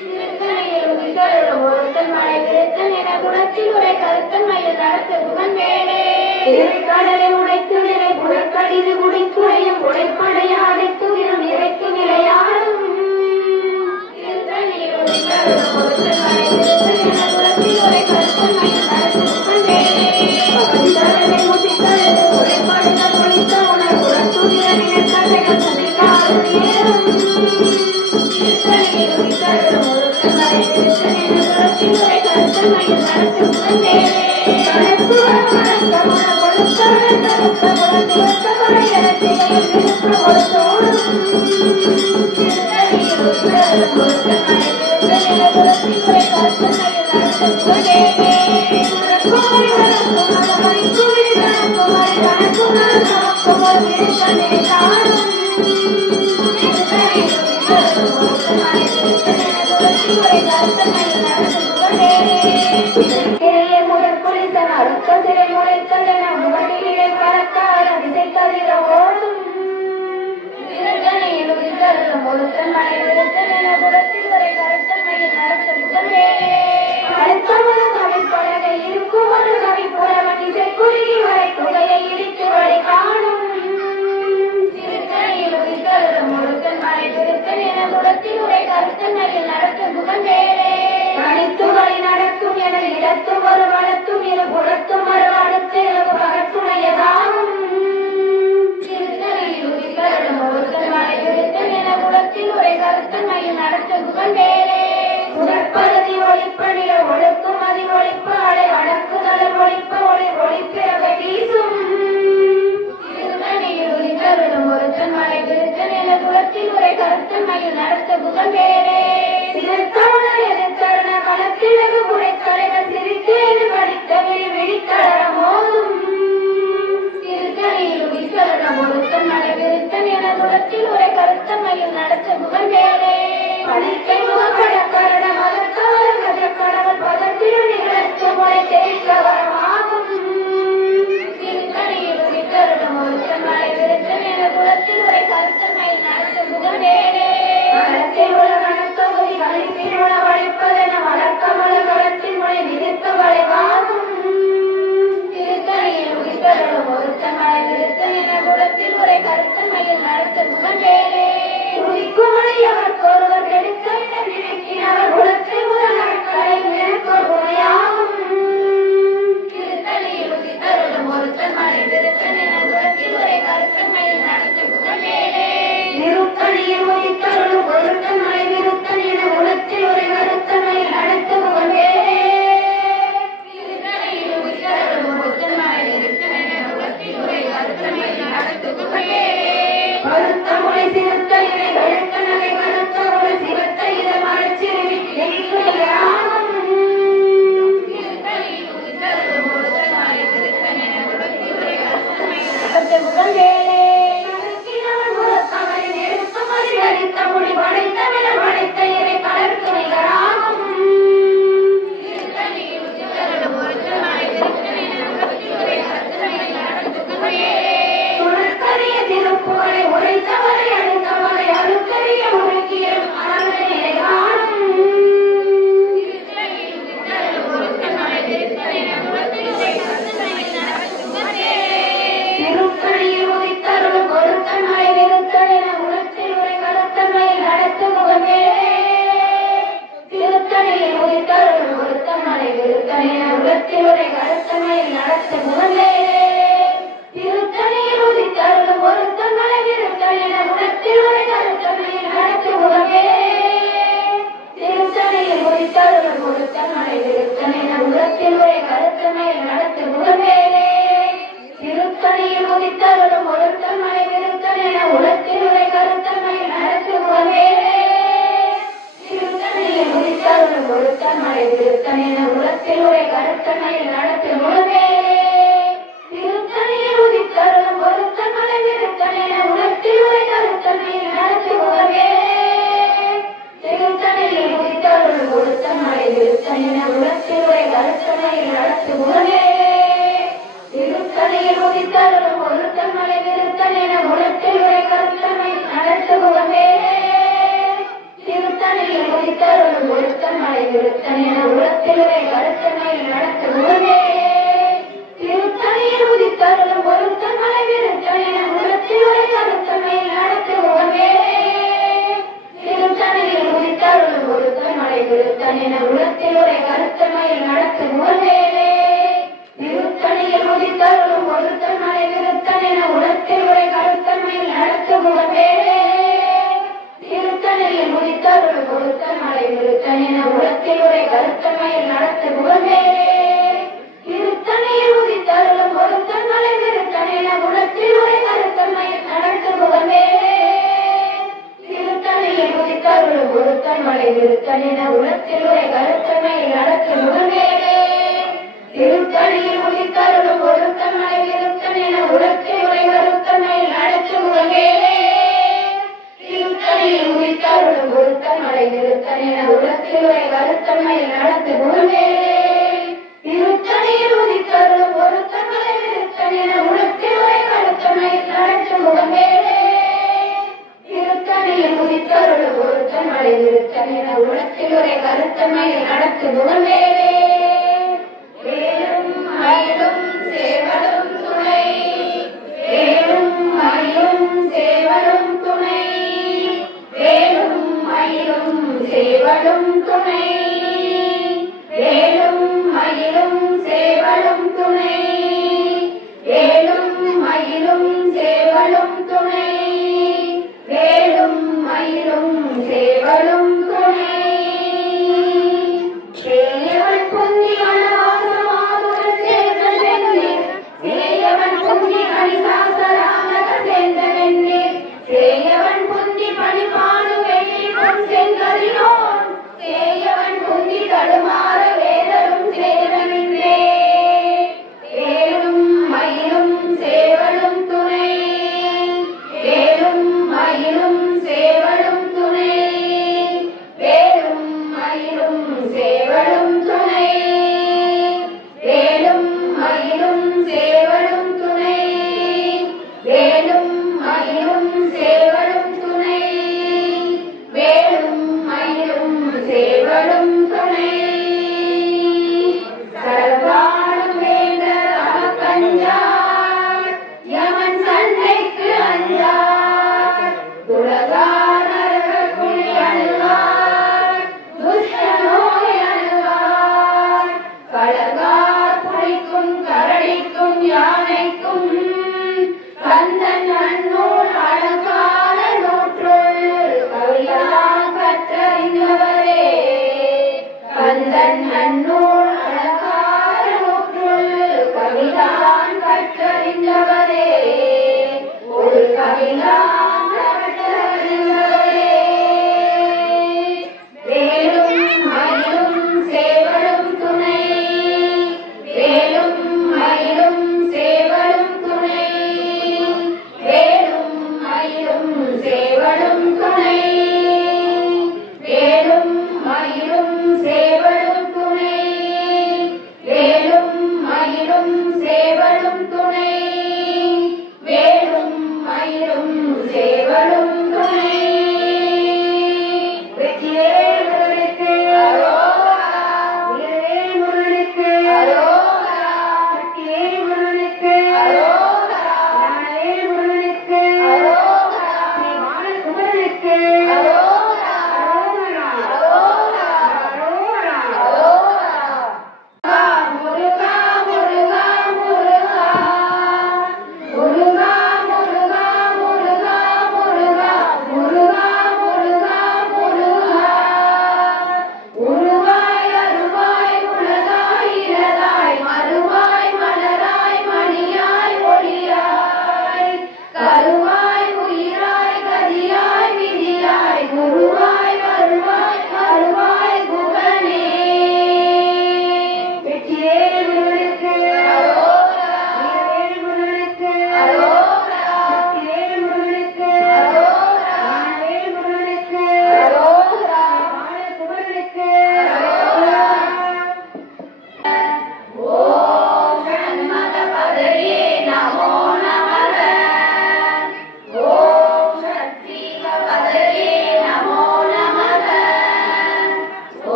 திருத்தணியில் உதித்தருளும் ஒருத்தன் மலை திருத்தன் என குலத்தில் உரை கருத்தன் மயில் நடத்து புகழ்வேலே இறைக்கடலை உடைத்து நிறை புனர்கடிது குடித்துடையும் உழைப்படைய அடைத்துகிறம் இறைக்கு விளையாடும் திருத்தணியில் உதித்தருளும் ஒருத்தன் மலை திருத்தன் என குலத்தில் உரை கருத்தன் மயில் நடத்து புகழ்வேலே பசித்தலகை முசிக்கழுது முறைப்படுதல் ஒழிக்க உணர் உணர்த்துதிர இனக்கதைகள் முசிக்க அருள் நேரும் திருத்தணியில் உதித்தருளும் ஒருத்தன் மலை திருத்தன் என குலத்தில் உரை கருத்தன் மயில் நடத்து புகழ்வேலே தனக்கு வரும் மரக்கருண கொழுத்த வளர் பெருத்த குண சிவத்த தொலை என சிலையில் விருப்பமோடு சூடும் திருத்தணியில் உதித்தருளும் ஒருத்தன் மலை திருத்தன் என குலத்தில் உரை கருத்தன் மயில் நடத்து புகழ்வேலே சுடற்குமுடி வளர்க்கும் அறமதிக்கும் இது நடக்கும் அறி தனக்கும் நமக்கும் ஒரு இடுக்க விழிசாடும் திருத்தணியில் உதித்தருளும் ஒருத்தன் மலை திருத்தன் என குலத்தில் உரை கருத்தன் மயில் நடத்து புகழ்வேலே இதற்கிடையே முதற் புலிசன் அறுத்த சிறை முளைத்தல் என முகட்டிலே பறக்கார விசைத்ததிர ஓடும் திருத்தணியில் உதித்தருளும் ஒருத்தன் மலை திருத்தன் என குலத்தில் உரை கருத்தன் மயில் நடத்து புகழ்வேலே அடுத்தமது தமிழ்பலகை இருக்கும் ஒரு கவிப்புலவன் இசை குறுகி வரை குகையை இடித்து வழி காணும் திருத்தணியில் உதித்தருளும் ஒருத்தன் மலை திருத்தன் என குலத்தில் உரை கருத்தன் மயில் நடத்து புகழ்வேலே அனைத்து வழி நடக்கும் என இடத்தும் ஒரு வளத்தும் இரு புறத்தும் ஒரு அடுத்து பகற்றுணையதாகும் திருத்தணியில் உதித்தருளும் ஒருத்தன் மலை திருத்தன் என குலத்தில் உரை கருத்தன் மயில் நடத்து புகழ்வேலே உடற்பருதி ஒளிப்பணிய ஒழுக்கும் அதி ஒழிப்பு அலை அடக்குதல் ஒழிப்ப ஒளி ஒளிப்பிறவை வீசும் திருத்தணியில் உதித்தருளும் ஒருத்தன் மலை திருத்தன் என குலத்தில் உரை கருத்தன் மயில் நடத்து புகழ்வேலே சிறுத்தவண எதிர்த்தருண களத்தில் வெகு புடைக்கலைகள் சிரித்தேது படித்த விழி விழித்தளர மோதும் திருத்தணியில் உதித்தருளும் ஒருத்தன் மலை திருத்தன் என குலத்தில் உரை கருத்தன் மயில் நடத்து புகழ்வேலே பழிக்கை முகப்பட கருண மதக்கவல கஜக்கடவுள் பதத்திலும் நிகழ்த்து முறை தெரிக்க வரமாகும் திருத்தணியில் உதித்தருளும் ஒருத்தன் மலை திருத்தன் என குலத்தில் உரை கருத்தன் மயில் நடத்து புகழ்வேலே களத்தில் உள்ள கணத்தொகுதி கழிப்பில் உள்ள வழிப்பதென வழக்கமுள்ள களத்தின் மொழி விதித்த வளைவாகும் திருத்தணியில் உதித்தருளும் ஒருத்தன் மலை திருத்தன் என குலத்தில் உரை கருத்தன் மயில் நடத்து புகழ்வேலே துதிக்குமொழியவர்க்கு ஒருவர் கெடுக்க நினைக்கினவர் உலகத்தில் முதல் நாட்களை நினைப்போர் துணையாகும் திருத்தணியில் உதித்தருளும் ஒருத்தன் மலை திருத்தன் என குலத்தில் உரை கருத்தன் மயில் நடத்து புகழ்வேலே திருத்தணியில் உதித்தருளும் ஒருத்தன் மலை விருத்தன் என உலகத்தில் ஒரு கருத்தனை நடத்து புகழ்வேலே திருத்தணியில் உதித்தருளும் ஒருத்தன் மலை திருத்தன் என குலத்தில் உரை கருத்தன் மயில் நடத்து புகழ்வேலே கருத்த மொழி சிறுத்த இறை வெளுத்த நகை கருத்த ஒரு சிவத்த இதம் அழைச்சிறுமி எங்குகிறாகும் திருத்தணியில் உதித்தருளும் ஒருத்தன் மலை திருத்தன் என குலத்தில் உரை கருத்தன் மயில் நடத்து நடத்து புகழ்வேலே நடக்கினவன் முழக்கமறி உலத்தில் உரை கருத்தமையில் நடத்து முகமேலே திருத்தணியில் உதித்தருளும் ஒருத்தன் மலை விருத்தன் என உலத்தில் உரை கருத்தமையில் நடத்து முகமேலே திருத்தணியில் உதித்தருளும் ஒருத்தன் மலை விருத்தன் என உலத்தில் உரை கருத்தமையில் நடத்து முகமேலே திருத்தணியில் உதித்தருளும் ஒருத்தன் மலை விருத்தன் என உலத்தில் உரை கருத்தமையில் நடத்து முகமேலே திருத்தணியில் உதித்தருளும் ஒருத்தன் மலை விருத்தன் என உலத்தில் உரை கருத்தமையில் நடத்து முகமேலே திருத்தணியில் உதித்தருளும் ஒருத்தன் மலை விருத்தன் என உலத்தில் உரை கருத்தமையில் நடத்து முகமேலே திருத்தணியில் உதித்தருளும் ஒருத்தன் மலை விருத்தன் என உலத்தில் உரை கருத்தமையில் நடத்து முகமேலே திருத்தணியில் உதித்தருளும் ஒருத்தன் மலை விருத்தன் என உலத்தில் உரை கருத்தமையில் நடத்து முகமேலே திருத்தணியில் உதித்தருளும் ஒருத்தன் மலை விருத்தன் என உலத்தில் உரை கருத்தமையில் நடத்து முகமேலே திருத்தணியில் உதித்தருளும் ஒருத்தன் மலை விருத்தன் என உலத்தில் உரை கருத்தமையில் நடத்து முகமேலே திருத்தணியில் உதித்தருளும் ஒருத்தன் மலை விருத்தன் என உலத்தில் உரை கருத்தமையில் நடத்து முகமேலே திருத்தணியில் உதித்தருளும் ஒருத்தன் மலை விருத்தன் என உலத்தில் உரை கருத்தமையில் நடத்து முகமேலே திருத்தணியில் உதித்தருளும் ஒருத்தன் மலை விருத்தன் என உலத்தில் உரை கருத்தமையில் நடத்து முகமேலே திருத்தணியில் உதித்தருளும் ஒருத்தன் மலை விருத்தன் என உலத்தில் உரை கருத்தமையில் நடத்து முகமேலே திருத்தணியில் உதித்தருளும் ஒருத்தன் மலை விருத்தன் என உலத்தில் உரை கருத்தமையில் நடத்து முகமேலே திருத்தணியில் உதித்தருளும் ஒருத்தன் மலை விருத்தன் என உலத்தில் உரை கருத்தமையில் நடத்து முகமேலே திருத்தணியில் உதித்தருளும் ஒருத்தன் மலை விருத்தன் என உலத்தில் உரை கருத்தமையில் நடத்து முகமேலே திருத்தணியில் உதித்தருளும் ஒருத்தன் மலை விருத்தன் என உலத்தில் உரை கருத்தமையில் நடத்து முகமேலே திருத்தணியில் உதித்தருளும் ஒருத்தன் மலை விருத்தன் என உலத்தில் உரை கருத்தமையில் நடத்து முகமேலே வேலும் மயிலும் சேவலும் துணை வேலும் மயிலும் சேவலும் துணை வேலும் மயிலும் சேவலும் துணை வேலும் மயிலும் சேவலும் துணை வேலும் மயிலும் சேவலும் துணை வேலும் மயிலும் சேவலும் துணை சேயவன் பொன்னி வனவாசமாதுடன் சேர்ந்த வெண்ணீர் சேயவன் பொன்னி அணிசாசரானக சேர்ந்த வெண்ணீர் சேயவன் பொன்னி பணிபாடு வெள்ளி பொன் செங்கதிரோன் சேயவன் பொன்னி தடுமாற வேதரும் சேரவில்லை வேலும் மயிலும் சேவலும் துணை வேலும் மயிலும் சேவலும் துணை வேலும் மயிலும் சேவலும் துணை வேலும் மயிலும் சேவலும் துணை வேலும் மயிலும் சேவலும் துணை வேலும் மயிலும் சேவலும் துணை சரவாடும் வேந்தர் அமக்கஞ்சார் யமன் சண்டைக்கு அஞ்சார் துலகார் நரக குழி அணுவார் துஷ்ட நோய் அணுவார் கலகார் புலிக்கும் கரடிக்கும் யானைக்கும் கந்தன் நன்னூல் அலங்கார நூற்றுள் கவியான் கற்றறிந்தவரே கந்தன் நன்னூல் அலங்கார நூற்றுள் கவிதான் கற்றறிந்தவரே ஒரு கவிதான் கற்றறிந்தவரே வேலும் மயிலும் சேவலும் துணை வேலும் மயிலும் சேவலும் துணை வேலும் மயிலும் சேவலும் துணை வேலும் மயிலும் சேவலும் துணை வேலும் மயிலும் சேவலும் துணை வேலும் மயிலும்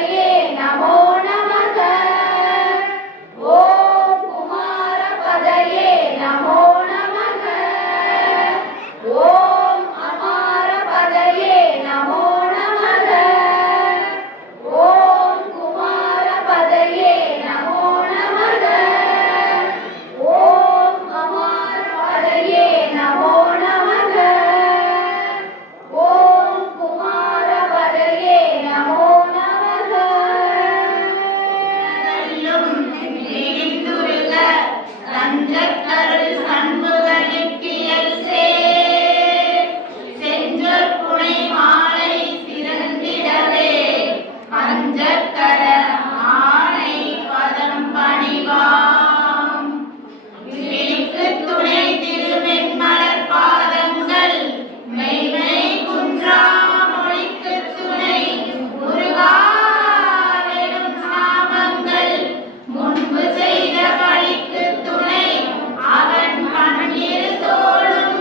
பதையே நமோ நமக. ஓம் குமார பதையே நமோ நமக. ஓம் அமார பதையே நமோ நமக. ஓம் குமார பதையே நமோ நமக. ஓம் அமார பதையே நமோ நமக. ஓம் குமார பதையே நமோ நமக. நெகிழ்ந்துருக தஞ்சக்கருள் சண்முகனிட்டியல் சேர் செஞ்சொற் புனை மாலை சிறந்திடவே பஞ்சக்கர ஆணை பதம் பணிவாம் விழிக்கு துணை திருவெண்மலர் பாதங்கள் மெய்மை குன்றா மொழிக்கு துணை முருகாவெனும் நாமங்கள் முன்பு செய்த பழிக்கு துணை அவன் பன்னிரு தோளும்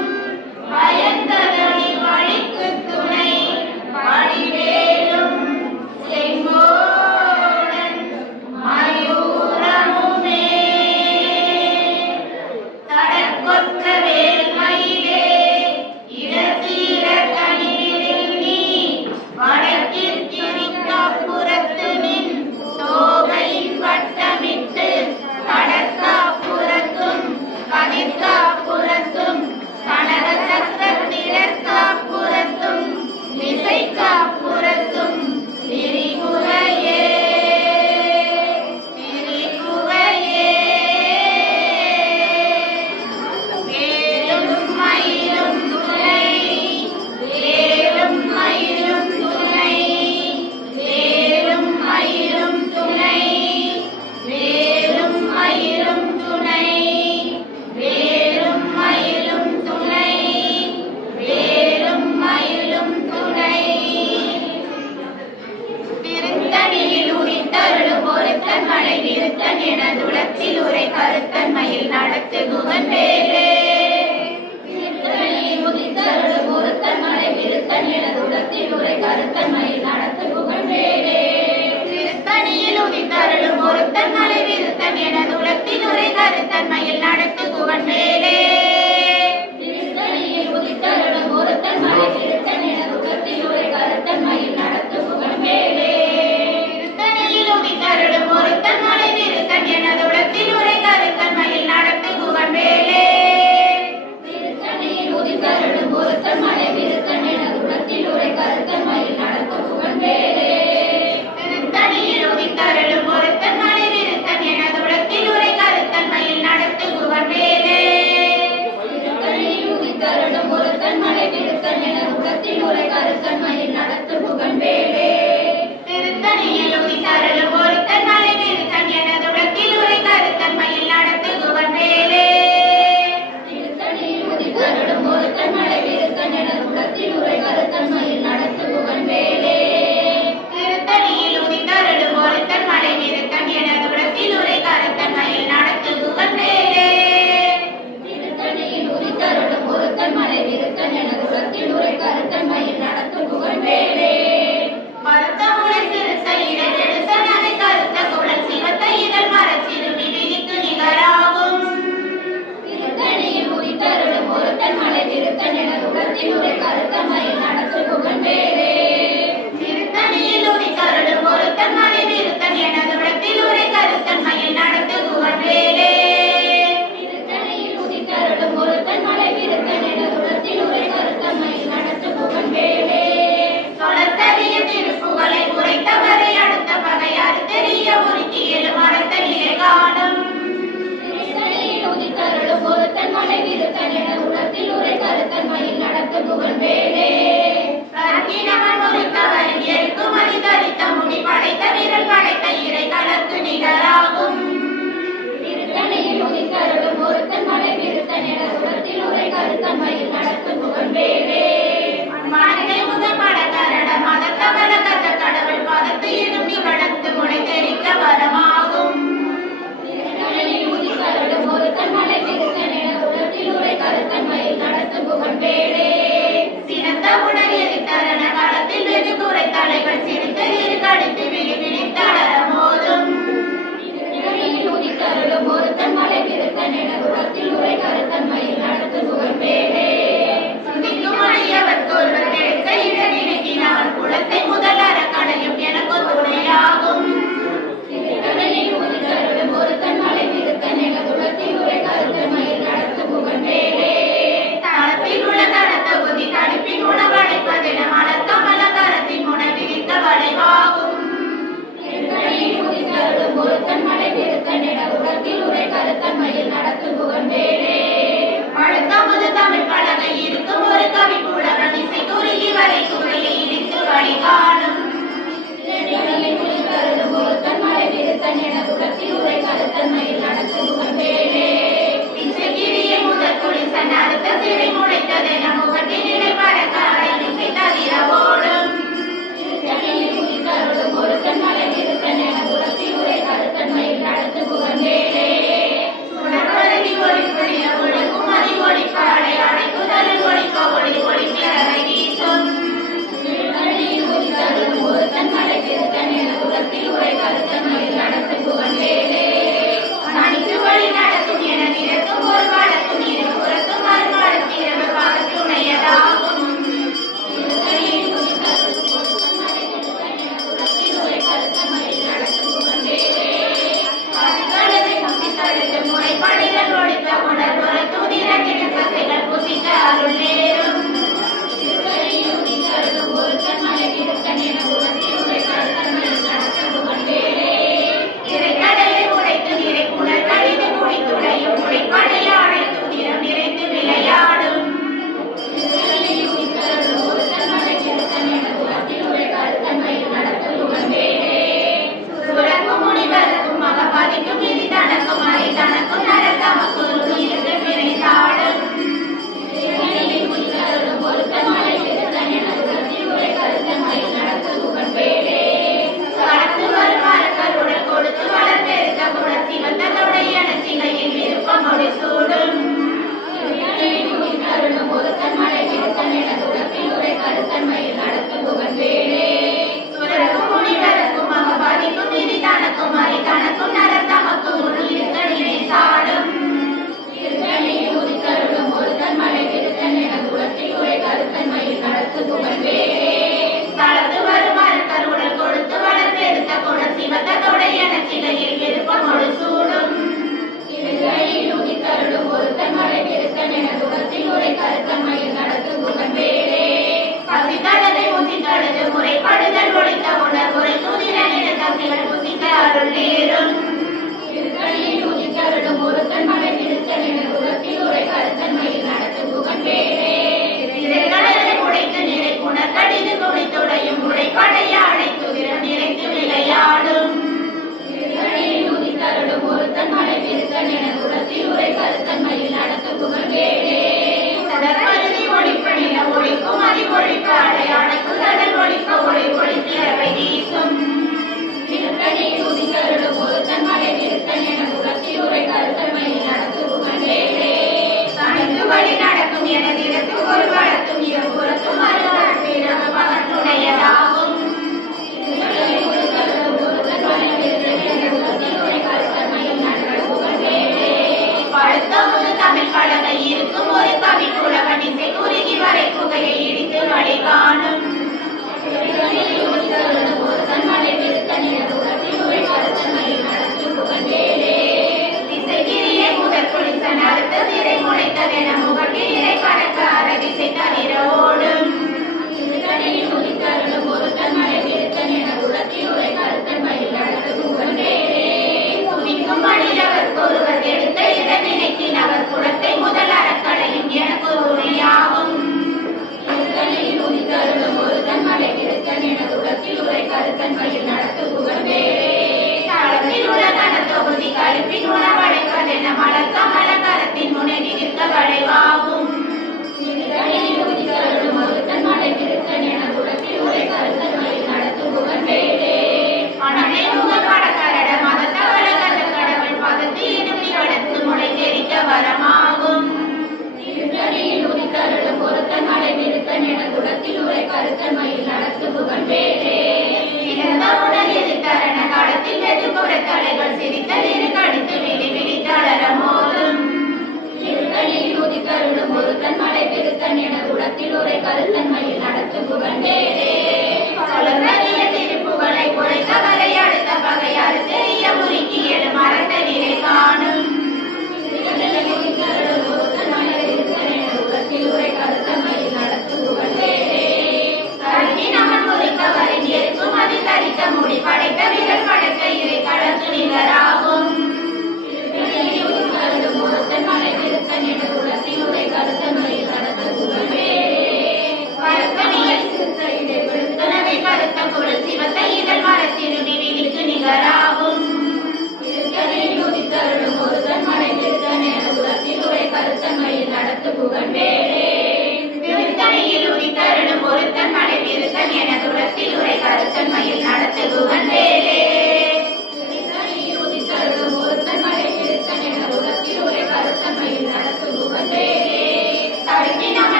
பயந்ததனி வழிக்கு துணை படிவேலும் செங்கோடன் மயூரமுமே தடற்கொற்ற வேல்மயிலே இடத்தீர கனிவில் நீ வடக்கிற்கிரிக்காப்புறத்து நின் தோகையின் வட்டமிட்டு கடற்காப்புறத்தும் கதிர்காப்புறத்தும் கனக சக்கரத்திடற்காப்புறத்தும் திசைக்காப்புறத்தும் திரிகுகையே திரிகுகையே வேலும் மயிலும் துணை வேலும் மயிலும் துணை வேலும் மயிலும் துணை வேலும் மயிலும் துணை வேலும் மயிலும் துணை வேலும் மயிலும் துணை திருத்தணியில் உரித்தருளும் ஒருத்தன் மலை நிறுத்தன் எனதுளத்தில் உரை கருத்தன் மயில் நடத்து குகன் வேலே திருத்தணியில் உதித்தருளும் ஒருத்தன் மலை நிறுத்தன் எனதுளத்தில் உரை கருத்தன் மயில் நடத்து குகன் வேலே திருத்தணியில் உதித்தருளும் ஒருத்தன் மலை நிறுத்தன் எனதுளத்தில் உரை கருத்தன் மயில் நடத்து குகன் வேலே திருத்தணியில் உதித்தருளும் ஒருத்தன் மலை நிறுத்தன் எனதுளத்தில் உரை கருத்தன் மயில் நடத்து குகன் வேலே திருத்தணியில் உதித்தருளும் ஒருத்தன் மலை நிறுத்தன் எனதுளத்தில் உரை கருத்தன் மயில் நடத்து குகன் வேலே திருத்தணியில் உதித்தருளும் ஒருத்தன் மலை நிறுத்தன் எனதுளத்தில் உரை கருத்தன் மயில் நடத்து குகன் வேலே திருத்தணியில் உதித்தருளும் ஒருத்தன் மலை நிறுத்தன் எனதுளத்தில் உரை கருத்தன் மயில் நடத்து குகன் வேலே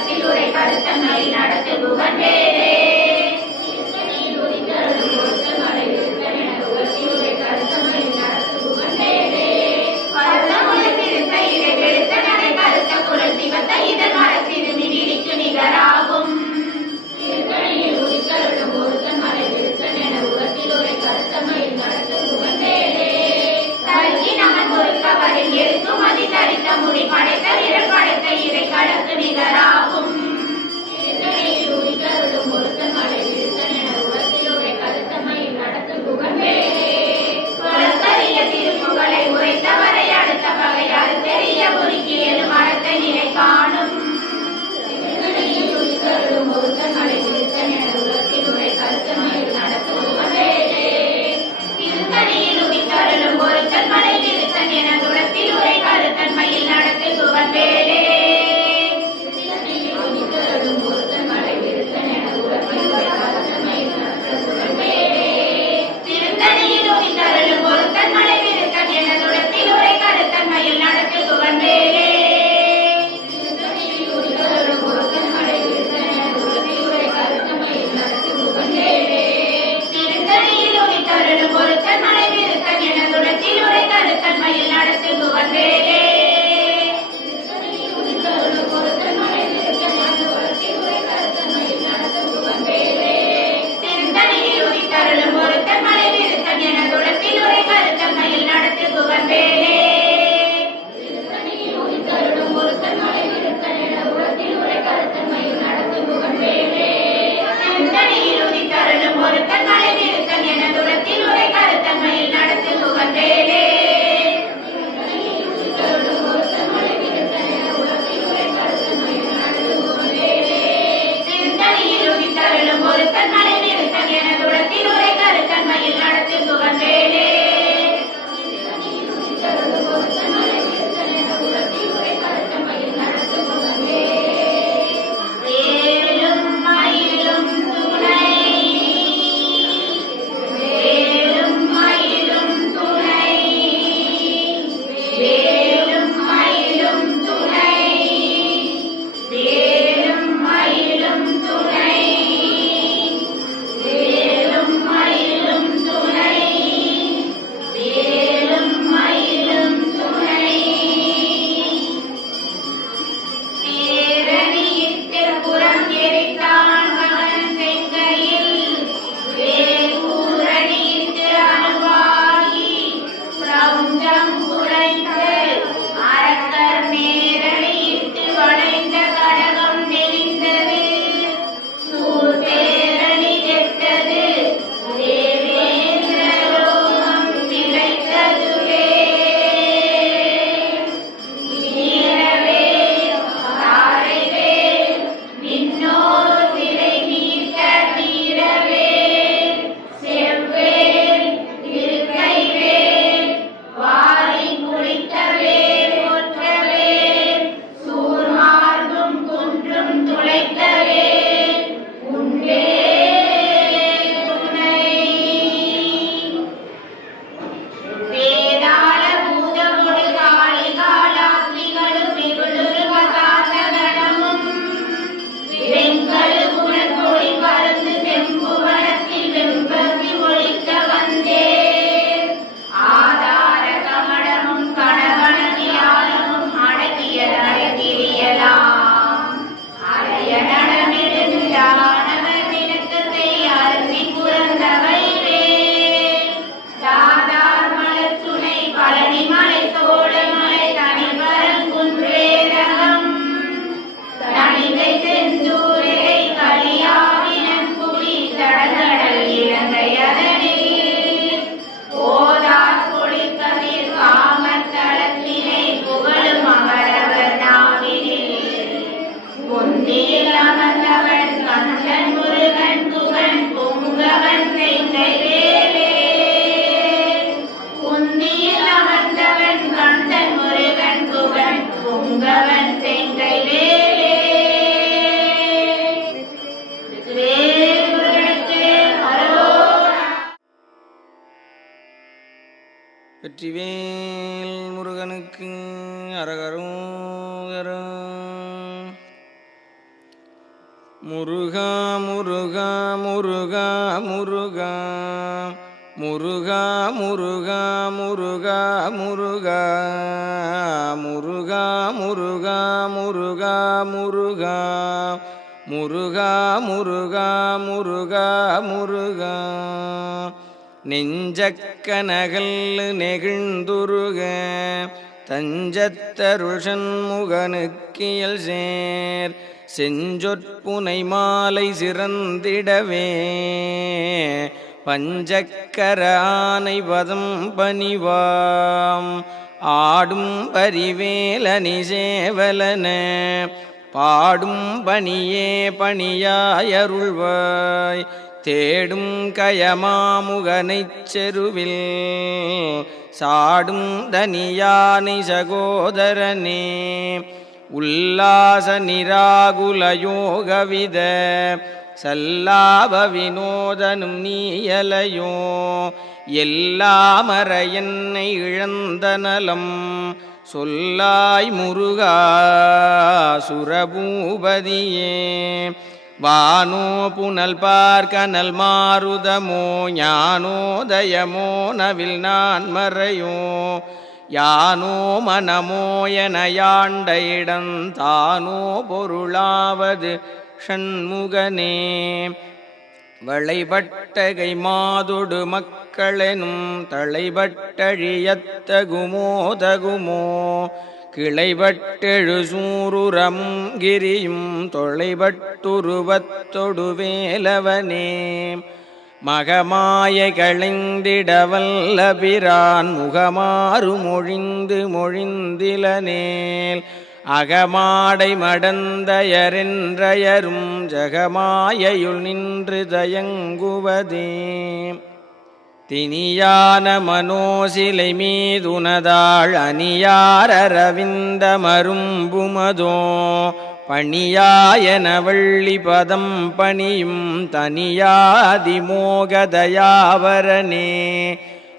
உலத்தில் உரை கருத்தன்மை நடத்து புகழ்வேலே நிகராகும் எருக்குமதி தரித்த முடி படைத்த விரல் படைத்த இறை கடற்கு நிகராகும் திருப்புகளை உரைத்தவரை அடுத்த வகையால் தெரிய உருக்கியது மரத்த நிலை காணும் திருத்தணியில் உதித்தருளும் ஒருத்தன் மலை விருத்தன் என துளத்தில் உரை கருத்தன்மையில் நடத்து புகழ்வேலே திருத்தணியில் உதித்தருளும் ஒருத்தன் மலை விருத்தன் என துளத்தில் உரை கருத்தன்மையில் நடத்து புகழ்வேலே திருத்தணியில் உதித்தருளும் ஒருத்தன் மலை விருத்தன் என துளத்தில் உரை கருத்தன்மையில் நடத்து புகழ்வேலே திருத்தணியில் உதித்தருளும் ஒருத்தன் மலை விருத்தன் என துளத்தில் உரை கருத்தன்மையில் நடத்து புகழ்வேலே திருத்தணியில் உதித்தருளும் ஒருத்தன் மலை விருத்தன் என துளத்தில் உரை கருத்தன்மையில் நடத்து புகழ்வேலே திருத்தணியில் உதித்தருளும் ஒருத்தன் மலை விருத்தன் என துளத்தில் உரை கருத்தன்மையில் நடத்து புகழ்வேலே வேலும் மயிலும் துணை வேலும் மயிலும் துணை வேலும் மயிலும் துணை வேலும் மயிலும் துணை வேலும் மயிலும் துணை வேலும் மயிலும் துணை பேரணியிட்டு புறம் எரித்தான் மகன் செங்கையில் வேகூரணியிட்டு அணுவாகி பிரபஞ்சம் குலைந்து அரக்கர் நேரணியிட்டு வளைந்த கடகம் நெளிந்தது சூர்பேரணி கெட்டது தேவேந்திர லோகம் நிலைத்ததுவே வீரவே தாரைவே நின்னோர் சிறை நீக்க வீரவே செவ்வேல் இருக்கைவே வாரி குளித்தவே போற்றவே சூர்மார்பும் குன்றும் துளைத்தவே உண்டே துணை வேதாள பூதமொடு காளி காலாக்னிகளும் மிகுளுருவ சாசகணமும் வெங்கலு குணத்தொழி பருந்து செம்புவனத்தில் வெம்பசி ஒழிக்க வந்தே ஆதார கமடமும் கணவன தியானமும் அடக்கியதய திரியலாம் அடைய நடமிருந்தானவர் நிலக்கத்தை அருந்தி புறந்தவைவே தாதார் மலர் துணை பழனி மலை சோழமலை தனிபரங்குன்றேரகம் தனிகை செந்தூரை களியாவினன் புலி தடங்கடல் இலங்கை அதனில் போதார் பொழிக்கதிர் காமத்தளத்தினை புகழும் அவரவர் நாவினில் பொந்தியில் அமர்ந்தவன் கந்தன் முருகன் புகன் பொங்கவன் செங்கை வேலே பொந்தியில் அமர்ந்தவன் கந்தன் முருகன் புகன் பொங்கவன் செங்கை வேலே வேல் முருகனுக்கு அரோகரா. வெற்றிவேல் முருகனுக்கு அரகரோகரா. முருகா முருகா முருகா முருகா முருகா முருகா முருகா முருகா முருகா முருகா முருகா முருகா முருகா முருகா முருகா முருகா நெஞ்சக்கனகல் நெகிழ்ந்துருக தஞ்சத்தருள் சண்முகனுக்கியல் சேர் செஞ்சொற்புனை மாலை சிறந்திடவே பஞ்சக்கர ஆனை பதம் பணிவாம் ஆடும் பரிவேலனி சேவலன பாடும் பணியே பணியாயருள்வாய் தேடும் கயமாமுகனைச் செருவில் சாடும் தனியானை சகோதரனே உல்லாச நிராகுல யோகவித சல்லாப வினோதனும் நீயலையோ எல்லாமற என்னை இழந்த நலம் சொல்லாய் முருகா சுரபூபதியே வானோ புனல் பார்க்கனல் மாருதமோ ஞானோதயமோ நவில் நான் மறையோ யானோ மனமோ என யாண்ட இடந்தானோ பொருளாவது ஷண்முகனே வளைபட்டகை மாதொடு மக்களெனும் தளைபட்டழியத்தகுமோ தகுமோ கிளைபட்டெழு சூருரமும் கிரியும் தொலைபட்டுருவத்தொடு வேலவனே மகமாய களைந்திடவல்ல பிரான் முகமாறு மொழிந்து மொழிந்திலனேல் அகமாடை மடந்தயரென்றயரும் ஜகமாயையுள் நின்று தயங்குவதே தினியான மனோசிலை மீதுனதாள் அணியாரரவிந்த மரும்புமதோ பணியாயன வள்ளி பதம் பணியும் தனியாதிமோகதயாவரனே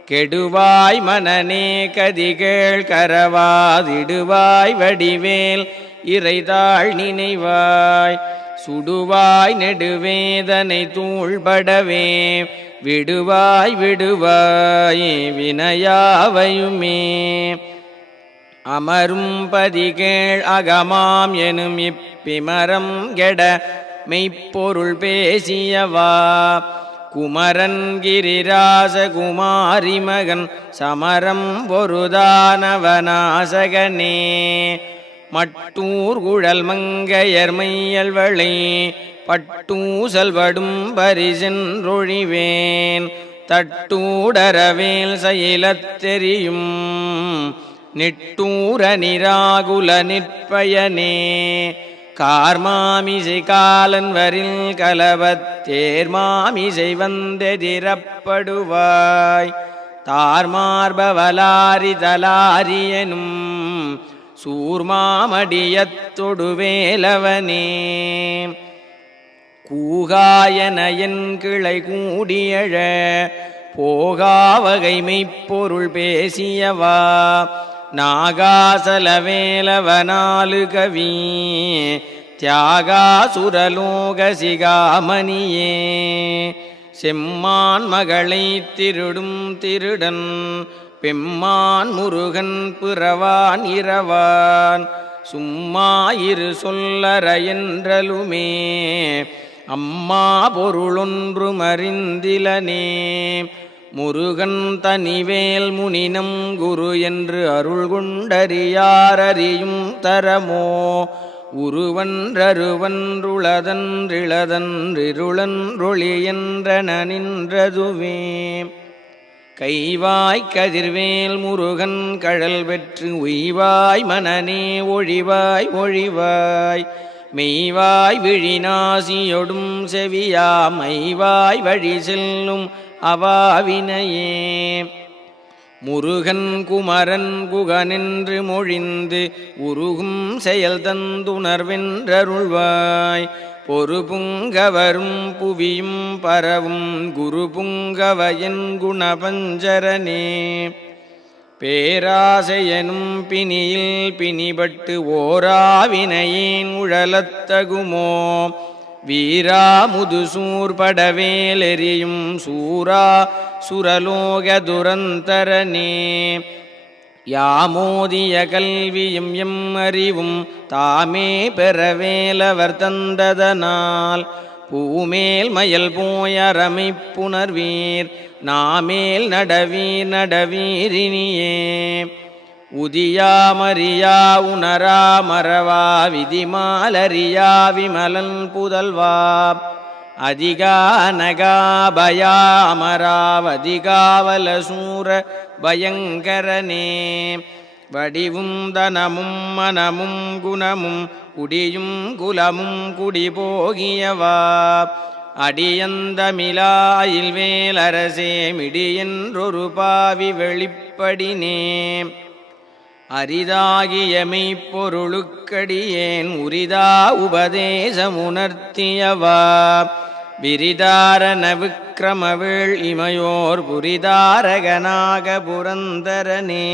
கெடுவாய் மனநே கதிகேள் கரவாதிடுவாய் வடிவேல் இறைதாள் நினைவாய் சுடுவாய் நெடுவேதனை தூள்படவே விடுவாய் விடுவாய் வினையாவையுமே அமரும் பதிகேள் அகமாம் எனும் இப்பிமரம் கெட மெய்ப்பொருள் பேசியவா குமரன் கிரிராச குமாரி மகன் சமரம் பொருதானவனாசகனே மட்டூர் குழல் மங்கையர் மையல்வளை பட்டூசல்படும் பரிசென்றொழிவேன் தட்டூடரவேல் செயலத்தெரியும் நிட்டூர நிராகுல நிற்பயனே கார்மாமிசை காலன் வரில் கலவத்தேர்மாமிசை வந்தெதிரப்படுவாய் தார்மார்பவலாரி தலாரியனும் சூர்மாமடியத்தொடு வேலவனே கூகாயன என் கிளை கூடியழ போகாவகைமைப்பொருள் பேசியவா நாகாசலவேலவனாலு கவி தியாகாசுரலோக சிகாமணியே செம்மான் மகளை திருடும் திருடன் பெம்மான் முருகன் பிறவான் இரவான் சும்மாயிரு சொல்லற என்றலுமே அம்மா பொருளொன்றும் அறிந்திலனே முருகன் தனிவேல் முனினம் குரு என்று அருள் கொண்டறியாரறியும் தரமோ உருவன்றருவன்றுளதன்றிளதன்றிருளன்றொளி என்றன நின்றதுவே கைவாய் கதிர்வேல் முருகன் கழல் பெற்று உய்வாய் மனநே ஒழிவாய் ஒழிவாய் மெய்வாய் விழிநாசியொடும் செவியா மைவாய் வழி செல்லும் அவாவினையே முருகன் குமரன் குகனென்று மொழிந்து உருகும் செயல் தந்துணர்வென்றருள்வாய் பொறு புங்கவரும் புவியும் பரவும் குரு புங்கவயன் குணபஞ்சரனே பேராசையனும் பிணியில் பிணிபட்டு ஓராவினையேன் உழலத்தகுமோ வீராமுதுசூர் படவேலெறியும் சூரா சுரலோக துரந்தரனே யாமோதிய கல்வியும் எம் அறிவும் தாமே பெறவேலவர் தந்ததனால் பூமேல் மயல் போயரமைப்புணர்வீர் நாமேல் நடவீர் நடவீரினியே உதியா மரியா உணரா மறவா விதிமாலரியா விமலன் புதல்வா அதிகா நகாபயா அமராவதிகாவல சூர பயங்கரனே வடிவும் தனமும் மனமும் குணமும் குடியும் குலமும் குடிபோகியவா அடியந்தமிழாயில் வேலரசே மிடியென்றொரு பாவி வெளிப்படினே அரிதாகிய மெய்ப்பொருளுக்கடியேன் உரிதா உபதேசமுணர்த்தியவா விரிதாரண விக்கிரமவேள் இமையோர் புரிதாரகனாக புரந்தரனே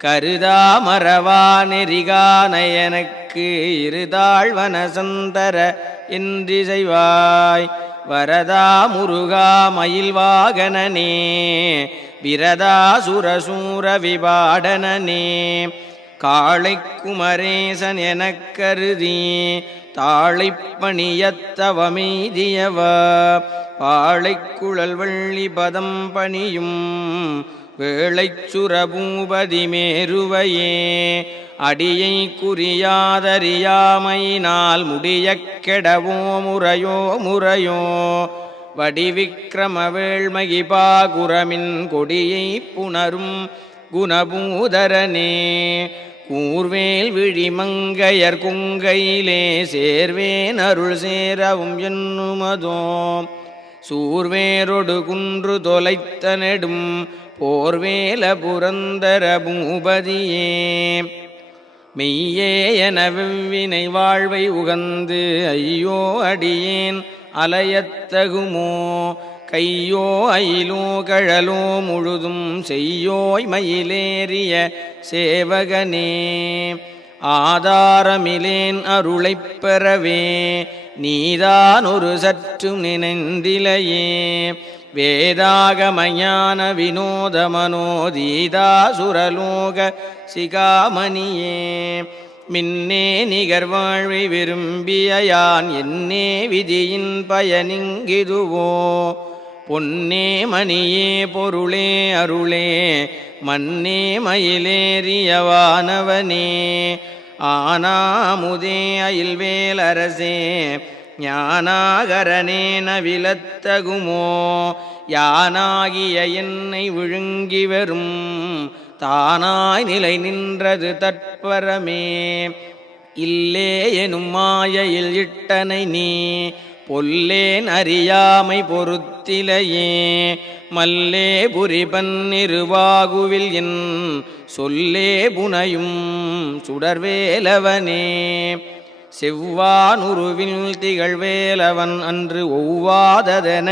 கருதா மறவா நெறிகா நயனக்கு இருதாழ்வனசந்தர என்றிசைவாய் வரதா முருகா மயில்வாகனனே விரதா சுரசூர விபாடனனே காளை குமரேசன் எனக் கருதி தாழைப்பணியத்தவமெய்தியவ பாழைக்குழல் வள்ளி பதம் பணியும் வேளைச்சுரபூபதி மேருவையே அடியை குறியாதறியாமையினால் முடியக் கெடவோ முறையோ முறையோ வடிவிக்கிரம வேள்மகிபா குரமின் கொடியை புணரும் குணபூதரனே கூர்வேல் விழிமங்கையர் குங்கையிலே சேர்வேன் அருள் சேரவும் என்னுமதோ சூர்வேரொடு குன்று தொலைத்த நெடும் போர்வேல புரந்தர பூபதியே மெய்யே என வெவ்வினை வாழ்வை உகந்து ஐயோ அடியேன் அலையத்தகுமோ கையோ அயிலோ கழலோ முழுதும் செய்யோய் மயிலேறிய சேவகனே ஆதாரமிலேன் அருளைப் பெறவே நீதான் ஒரு சற்றும் நினைந்திலையே வேதாகமஞான வினோத மனோதீதா சுரலோக சிகாமணியே மின்னே நிகர் வாழ்வை விரும்பிய யான் என்னே விதியின் பயனிங்கிதுவோ பொன்னே மணியே பொருளே அருளே மன்னே மயிலேறியவானவனே ஆனாமுதே அயில்வேலரசே ஞானாகரனே நவிலத்தகுமோ யானாகிய என்னை விழுங்கி வரும் தானாய் நிலை நின்றது தற்பரமே இல்லே எனும் மாயையில் இட்டனை நீ பொல்லேன் அறியாமை பொறுத்திலையே மல்லே புரிபன்னிருவாகுவில் என் சொல்லே புனையும் சுடர்வேலவனே செவ்வானுருவில் திகழ்வேலவன் அன்று ஒவ்வாததென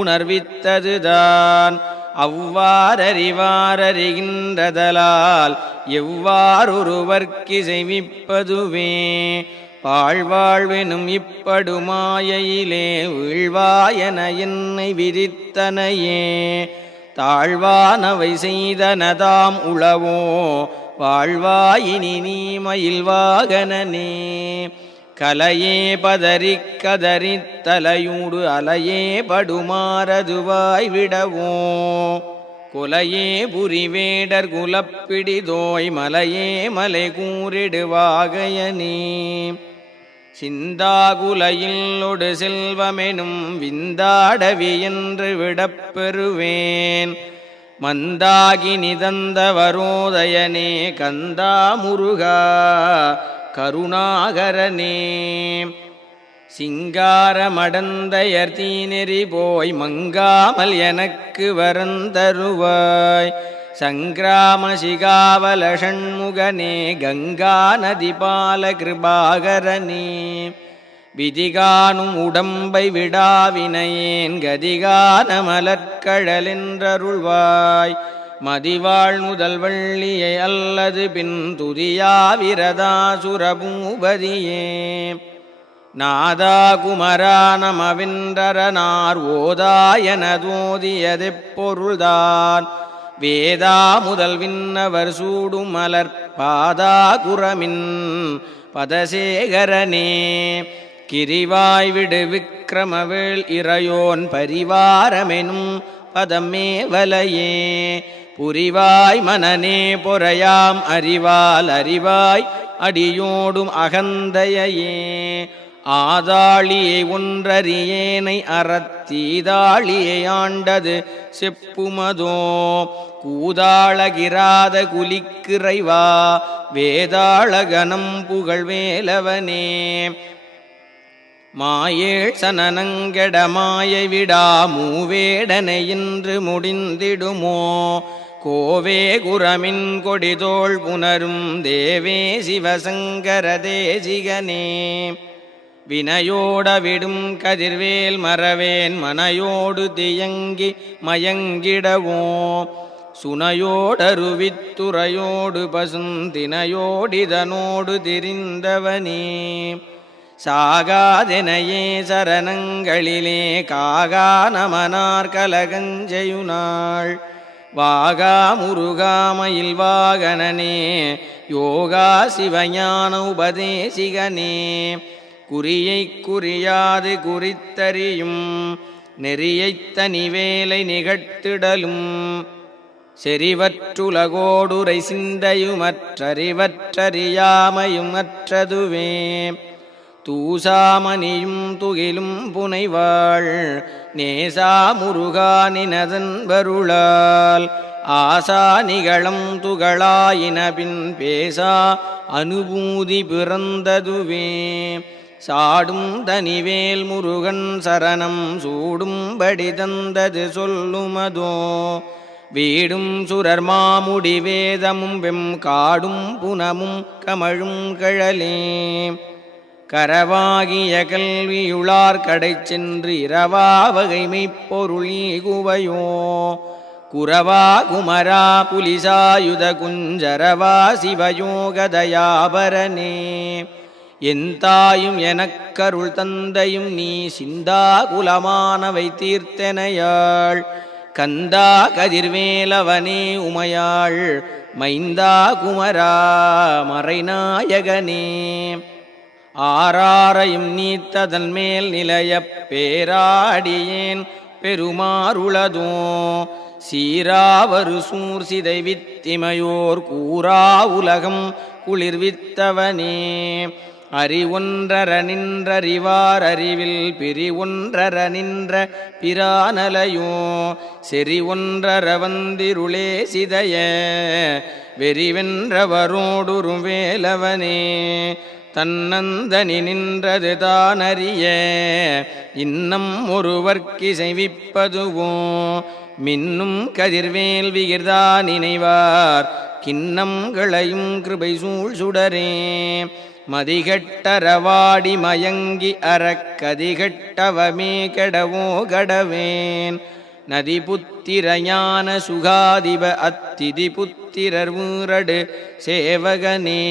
உணர்வித்ததுதான் அவ்வாறறிவாரறிகின்றதலால் எவ்வாறொருவர்க்கு செய்விப்பதுவே பாழ்வாழ்வெனும் இப்படுமாயையிலே வீழ்வாயென என்னை விதித்தனையே தாழ்வானவை செய்தனதாம் உளவோ வாழ்வாயினி நீ மயில்வாகனனே கலையே பதறிக் கதறித் தலையூடு அலையே படுமாறதுவாய் விடவோ கொலையே புரிவேடர் குலப்பிடிதோய் மலையே மலை கூறிடுவாகையனே சிந்தாகுலையில் ஒடு செல்வமெனும் விந்தாடவி என்று விடப்பெறுவேன் மந்தாகி நிதந்த வரோதயனே கந்தா முருகா கருணாகரனே சிங்காரமடந்தையர் தீநெறி போய் மங்காமல் எனக்கு வரந்தருவாய் சங்கிராம சிகாவல ஷண்முகனே கங்கா நதி பால கிருபாகரனே விதிகானும் உடம்பை விடாவினையேன் கதிகான மலர்கழலென்றருள்வாய் மதிவாழ் முதல் வள்ளியை அல்லது பின் துதியாவிரதா சுரபூபதியே நாதா குமரா நமவென்றரனார் ஓதாயனதோதியதெப்பொருள்தான் வேதா முதல் விண்ணவர் சூடும் மலர் பாதா குரமின் பதசேகரனே கிரிவாய் விடு விக்கிரமவேள் இறையோன் பரிவாரமெனும் பதமே வலையே புரிவாய் மனநே பொறையாம் அறிவால் அறிவாய் அடியோடும் அகந்தையே ஆதாளியை ஒன்றறியேனை அறத்தீதாளியை ஆண்டது செப்புமதோ கூதாளகிராத குலிக்கிறைவா வேதாளகனம் புகழ்வேலவனே மாயேழ் சனனங்கெட மாயை விடா மூவேடனை இன்று முடிந்திடுமோ கோவே குரமின் கொடிதோள் புனரும் தேவே சிவசங்கர தேசிகனே வினையோட விடும் கதிர்வேல் மறவேன் மனையோடு தியங்கி மயங்கிடவோ சுனையோடருவித்துறையோடு பசுந்தினையோடிதனோடு திரிந்தவனே சாகாதெனையே சரணங்களிலே காகா நமனார் கலகஞ்செயுனாள் வாகா முருகாமயில் வாகனனே யோகா சிவஞான உபதேசிகனே குறியை குறியாது குறித்தறியும் நெறியைத் தனிவேலை நிகழ்த்திடலும் செறிவற்றுலகோடுரை சிந்தையுமற்றறிவற்றறியாமையும் அற்றதுவே தூசாமணியும் துகிலும் புனைவாள் நேசா முருகானினதன் வருளால் ஆசா நிகழம் துகளாயினபின் பேசா அனுபூதி பிறந்ததுவே சாடும் தனிவேல் முருகன் சரணம் சூடும்படி தந்தது சொல்லுமதோ வீடும் சுரர் மாமுடி வேதமும் வெம் காடும் புனமும் கமழும் கழலே கரவாகிய கல்வியுளார் கடை சென்று இரவா வகைமைப் பொருளீ குவையோ குரவா குமரா புலிசாயுத குஞ்சரவா சிவயோகதயாபரனே என் தாயும் எனக்கருள் தந்தையும் நீ சிந்தா குலமானவை தீர்த்தனையாள் கந்தா கதிர்வேலவனே உமையாள் மைந்தா குமரா மறைநாயகனே ஆராரையும் நீத்ததன் மேல் நிலையப் பேராடியேன் பெருமாறுளதோ சீராவரு சூர் சிதை வித்திமையோர் கூறா உலகம் குளிர்வித்தவனே அறிவொன்றர நின்றறிவார் அறிவில் பிரிவொன்றர நின்ற பிரானலையோ செறி ஒன்றர வந்திருளே சிதைய வெறிவென்றவரோடுரும் வேலவனே தன்னந்தனி நின்றது தானறிய இன்னம் ஒருவர்க்கிசைவிப்பதுவோ மின்னும் கதிர்வேல் விகிர்தா நினைவார் கிண்ணங்களையும் கிருபை சூழ் சுடரே மதிகட்டரவாடி மயங்கி அறக்கதிகட்டவமே கெடவோ கடவேன் நதி புத்திர ஞான சுகாதிப அத்திதி புத்திரர் ஊரடு சேவகனே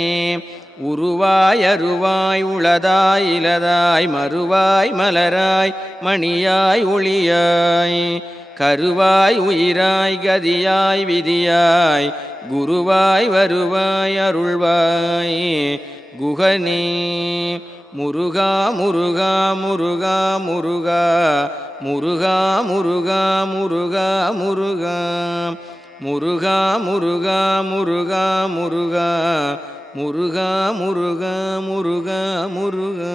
உருவாய் அருவாய் உளதாய் இலதாய் மறுவாய் மலராய் மணியாய் ஒளியாய் கருவாய் உயிராய் கதியாய் விதியாய் குருவாய் வருவாய் அருள்வாய் குகனே முருகா முருகா முருகா முருகா முருகா முருகா முருகா முருகா முருகா முருகா முருகா முருகா முருகா முருகா முருகா முருகா